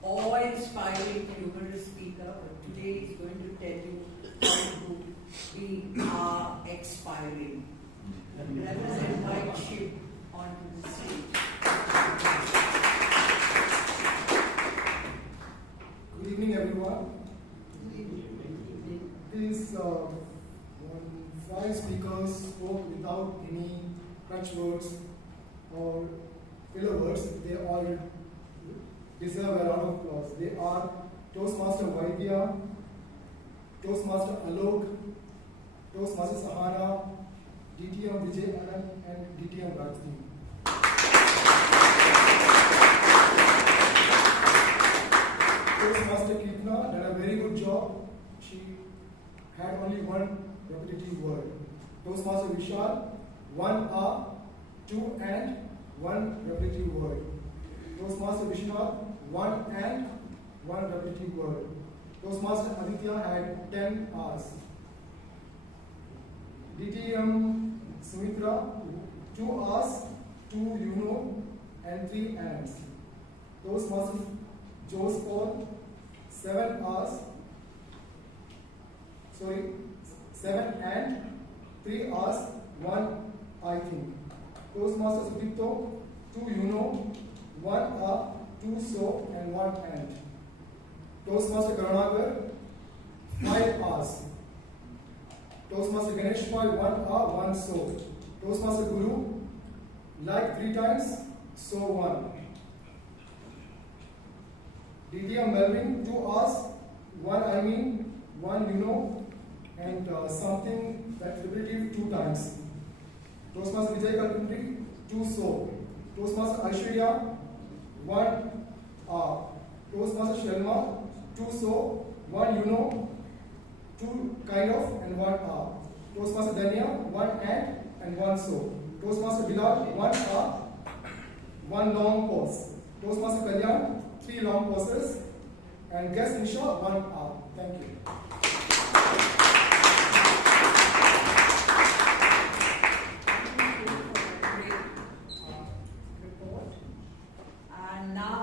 awe-inspiring, humorous speaker, but today he's going to tell you how to be expiring. Let us invite Shiv onto the stage. Good evening, everyone. These 5 speakers spoke without any crutch words or filler words. They all deserve a round of applause. They are Toastmaster Vaidya, Toastmaster Alok, Toastmaster Sahana, DTM Vijay Anand, and DTM Rajdeep. Toastmaster Kirtana did a very good job. She had only one repetitive word. Toastmaster Vishal, 1 A, 2 and, 1 repetitive word. Toastmaster Vishwanath, 1 and, 1 repetitive word. Toastmaster Aditya had 10 R's. DTM Sumitra, 2 R's, 2 you know, and 3 ands. Toastmaster Jose Paul, 7 R's, 7 and, 3 R's, 1 I think. Toastmaster Sudipto, 2 you know, 1 A, 2 so, and 1 and. Toastmaster Karnakar, 5 R's. Toastmaster Ganesh Bhai, 1 A, 1 so. Toastmaster Guru, like 3 times, so 1. DTM Melvin, 2 R's, 1 I mean, 1 you know, and something that's repetitive 2 times. Toastmaster Vijay Kalpundri, 2 so. Toastmaster Aishwarya, 1 A. Toastmaster Shelma, 2 so, 1 you know, 2 kind of, and 1 A. Toastmaster Danya, 1 and 1 so. Toastmaster Bilal, 1 A, 1 long pause. Toastmaster Kalyan, 3 long pauses, and guest Nisha, 1 A. Thank you. Report. And now,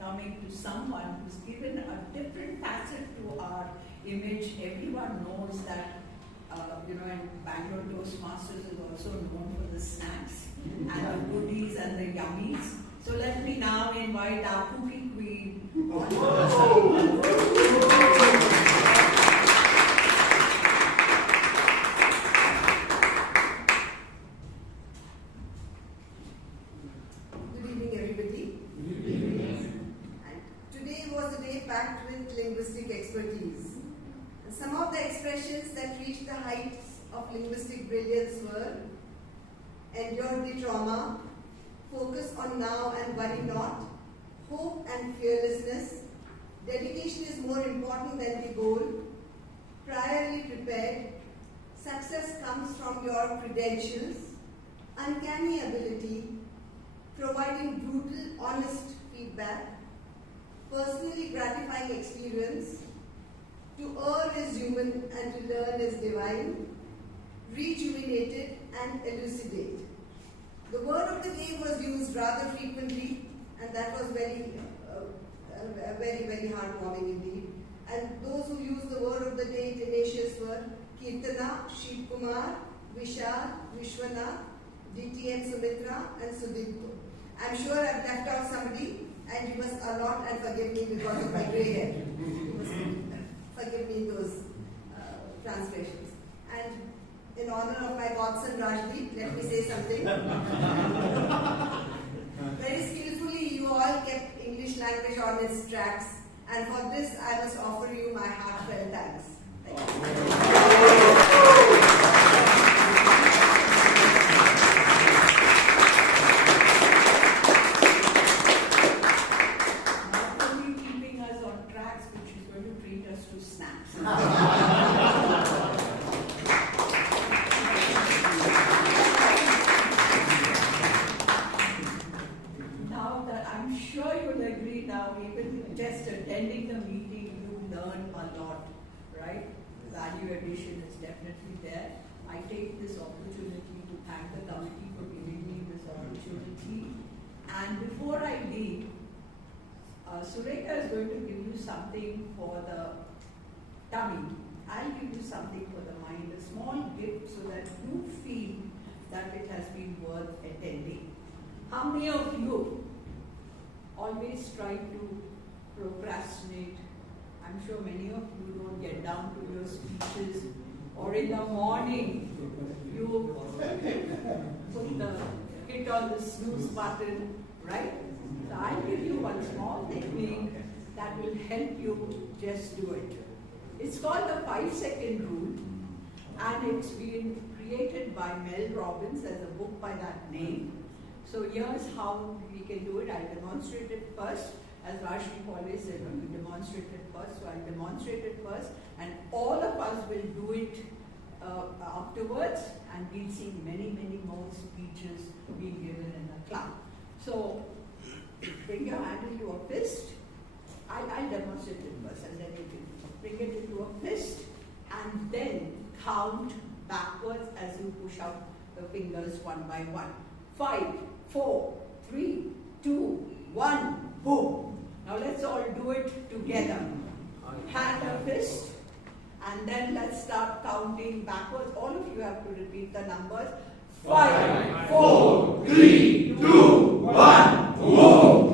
coming to someone who's given a different facet to our image. Everyone knows that, and Bangalore Toastmasters is also known for the snacks and the goodies and the yummies. So let me now invite our cookie queen. Good evening, everybody. Good evening. And today was a day packed with linguistic expertise. And some of the expressions that reached the heights of linguistic brilliance were: endure the trauma, focus on now and worry not, hope and fearlessness, dedication is more important than the goal, priorly prepared, success comes from your credentials, uncanny ability, providing brutal, honest feedback, personally gratifying experience. To err is human and to learn is divine. Rejuvenated and elucidate. The word of the day was used rather frequently, and that was very heartwarming indeed. And those who used the word of the day tenacious were Kirtana, Sheep Kumar, Vishal, Vishwanath, DTM Sumitra, and Sudipto. I'm sure I've left out somebody, and you must allot and forgive me because of my grey hair. You must forgive me those translations. And in honor of my godson Rajdeep, let me say something. Very skillfully, you all kept English language on its tracks, and for this I must offer you my heartfelt thanks. Thank you. Not only keeping us on tracks, but she's going to treat us to snacks. Now that I'm sure you'll agree now, even just attending the meeting, you learn a lot, right? Value addition is definitely there. I take this opportunity to thank the committee for giving me this opportunity. And before I leave, Sureka is going to give you something for the tummy. I'll give you something for the mind, a small gift so that you feel that it has been worth attending. How many of you always try to procrastinate? I'm sure many of you don't get down to your speeches, or in the morning you put the hit on the snooze button, right? So I'll give you one small technique that will help you just do it. It's called the 5-second rule, and it's been created by Mel Robbins as a book by that name. So here's how we can do it. I'll demonstrate it first. As Rashdeep always said, you demonstrate it first. So I'll demonstrate it first, and all of us will do it afterwards, and we'll see many more speeches being given in the club. So bring your hand into a fist. I'll demonstrate it first, and then you can bring it into a fist, and then count backwards as you push out the fingers one by one. 5, 4, 3, 2, 1, boom. Now let's all do it together. Hand a fist, and then let's start counting backwards. All of you have to repeat the numbers. 5, 4, 3, 2, 1, boom.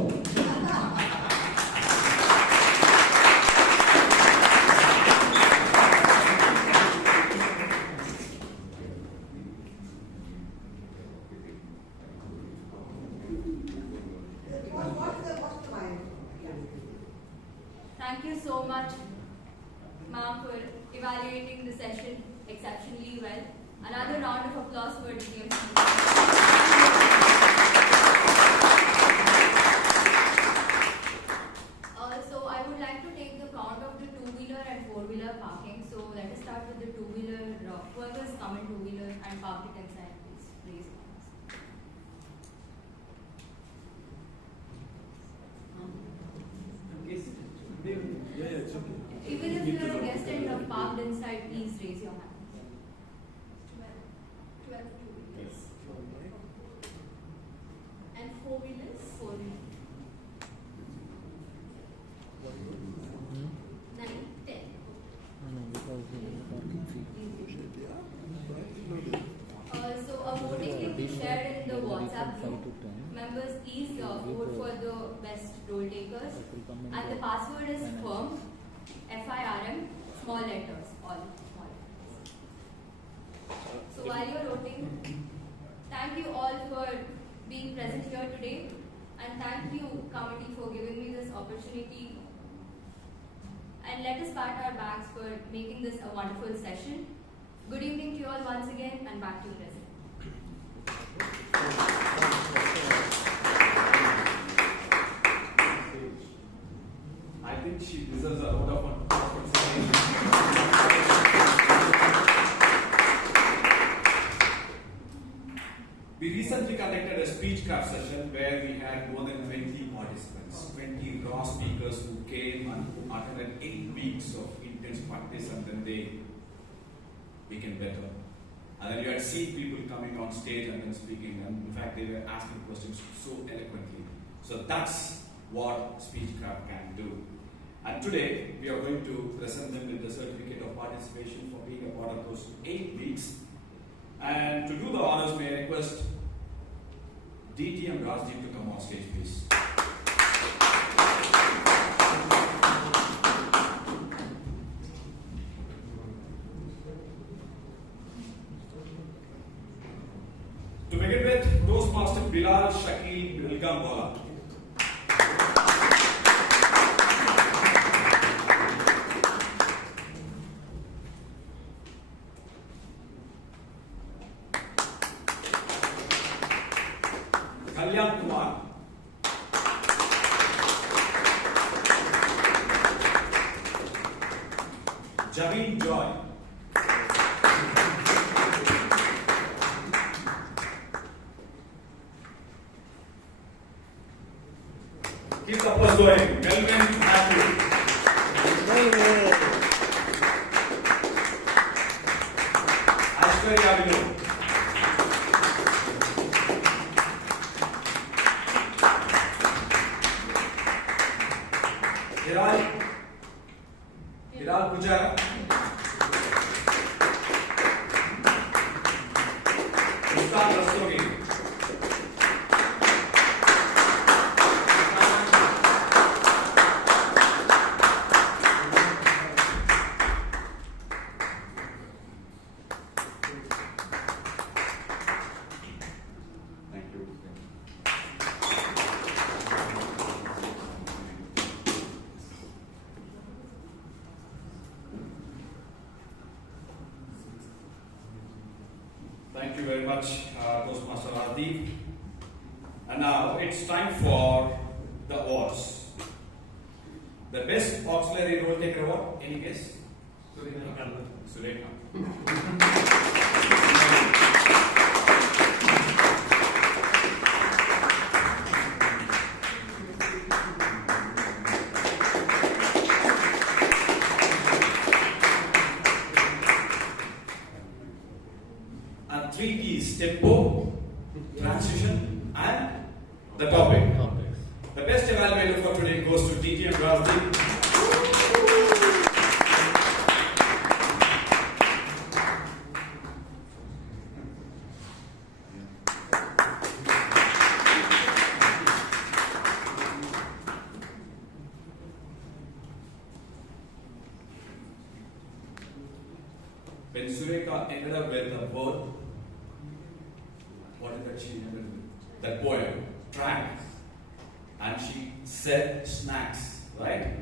Thank you so much, ma'am, for evaluating the session exceptionally well. Another round of applause for DTM. So I would like to take the count of the two-wheeler and four-wheeler parking. So let us start with the two-wheeler. Whoever's come in two-wheeler and park it inside, please raise your hands. Even if you're a guest and you're parked inside, please raise your hand. 12 two-wheelers. And four-wheelers? Four-wheelers. 9, 10. So a voting link is shared in the WhatsApp group. Members, please vote for the best role takers. And the password is FIRM, FIRM, small letters, all small letters. So while you're voting, thank you all for being present here today. And thank you, committee, for giving me this opportunity. And let us pat our backs for making this a wonderful session. Good evening to you all once again, and back to you, President. I think she deserves a round of applause. We recently conducted a speech craft session where we had more than 20 participants, 20 raw speakers who attended 8 weeks of intense practice and then they became better. And then you had seen people coming on stage and then speaking, and in fact they were asking questions so eloquently. So that's what Speechcraft can do. And today we are going to present them with the certificate of participation for being a part of those 8 weeks. And to do the honors, may I request DT and Rajdeep to come on stage, please. To begin with, Toastmaster Bilal Shakil Bilgam Bola. Kalyan Kumar. Javeen Joy. Keep the applause going. Melvin Matthew. Ashwarya Vinod. Hiral Pujara. Mustaan Rastogi. Thank you very much, Toastmaster Rajdeep. And now it's time for the awards. The best auxiliary role taker award, any guess? Sulekha. And 3 keys: tempo, transition, and the topic. The best evaluator for today goes to DT and Rajdeep. When Sureka ended up with the word, what did that she ended with? That poem, track. And she said snacks, right?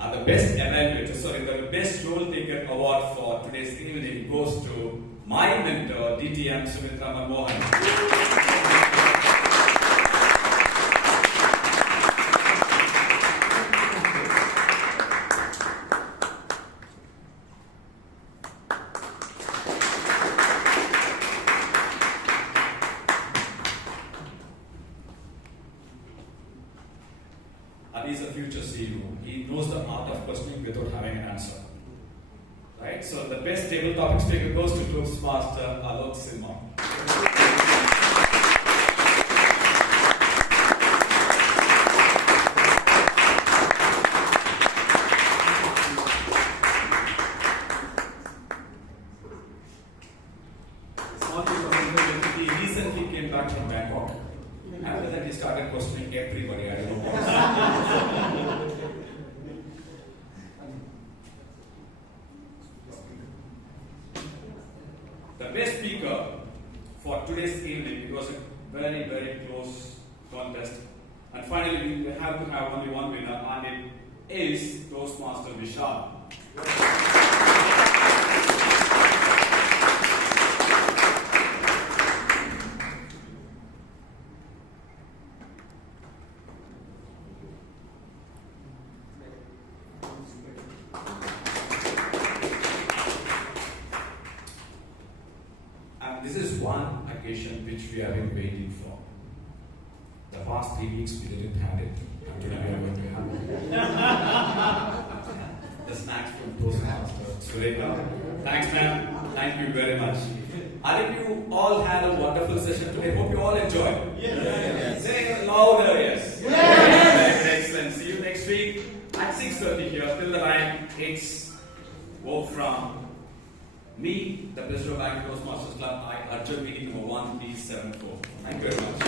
And the best evaluator, the best role taker award for today's evening goes to my mentor, DTM Sumitra Manmohan. And he's a future CEO. He knows the art of questioning without having an answer. Right? So the best table topic speaker goes to Toastmaster Alok Sinha. He recently came back from Bangkok. After that, he started questioning everybody. I don't know what. The best speaker for today's evening, it was a very, very close contest. And finally, we have to have only one winner, and it is Toastmaster Vishal. And this is one occasion which we have been waiting for. The past 3 weeks we didn't have it. And today we are going to have it. Sureka. Thanks, ma'am. Thank you very much. I think you all had a wonderful session today. Hope you all enjoyed. Yes. Say louder, yes. Yes. Excellent. See you next week at 6:30 here. Till the time, it's work from me, the President of Bangalore Toastmasters Club. I adjourn meeting number 1374. Thank you very much.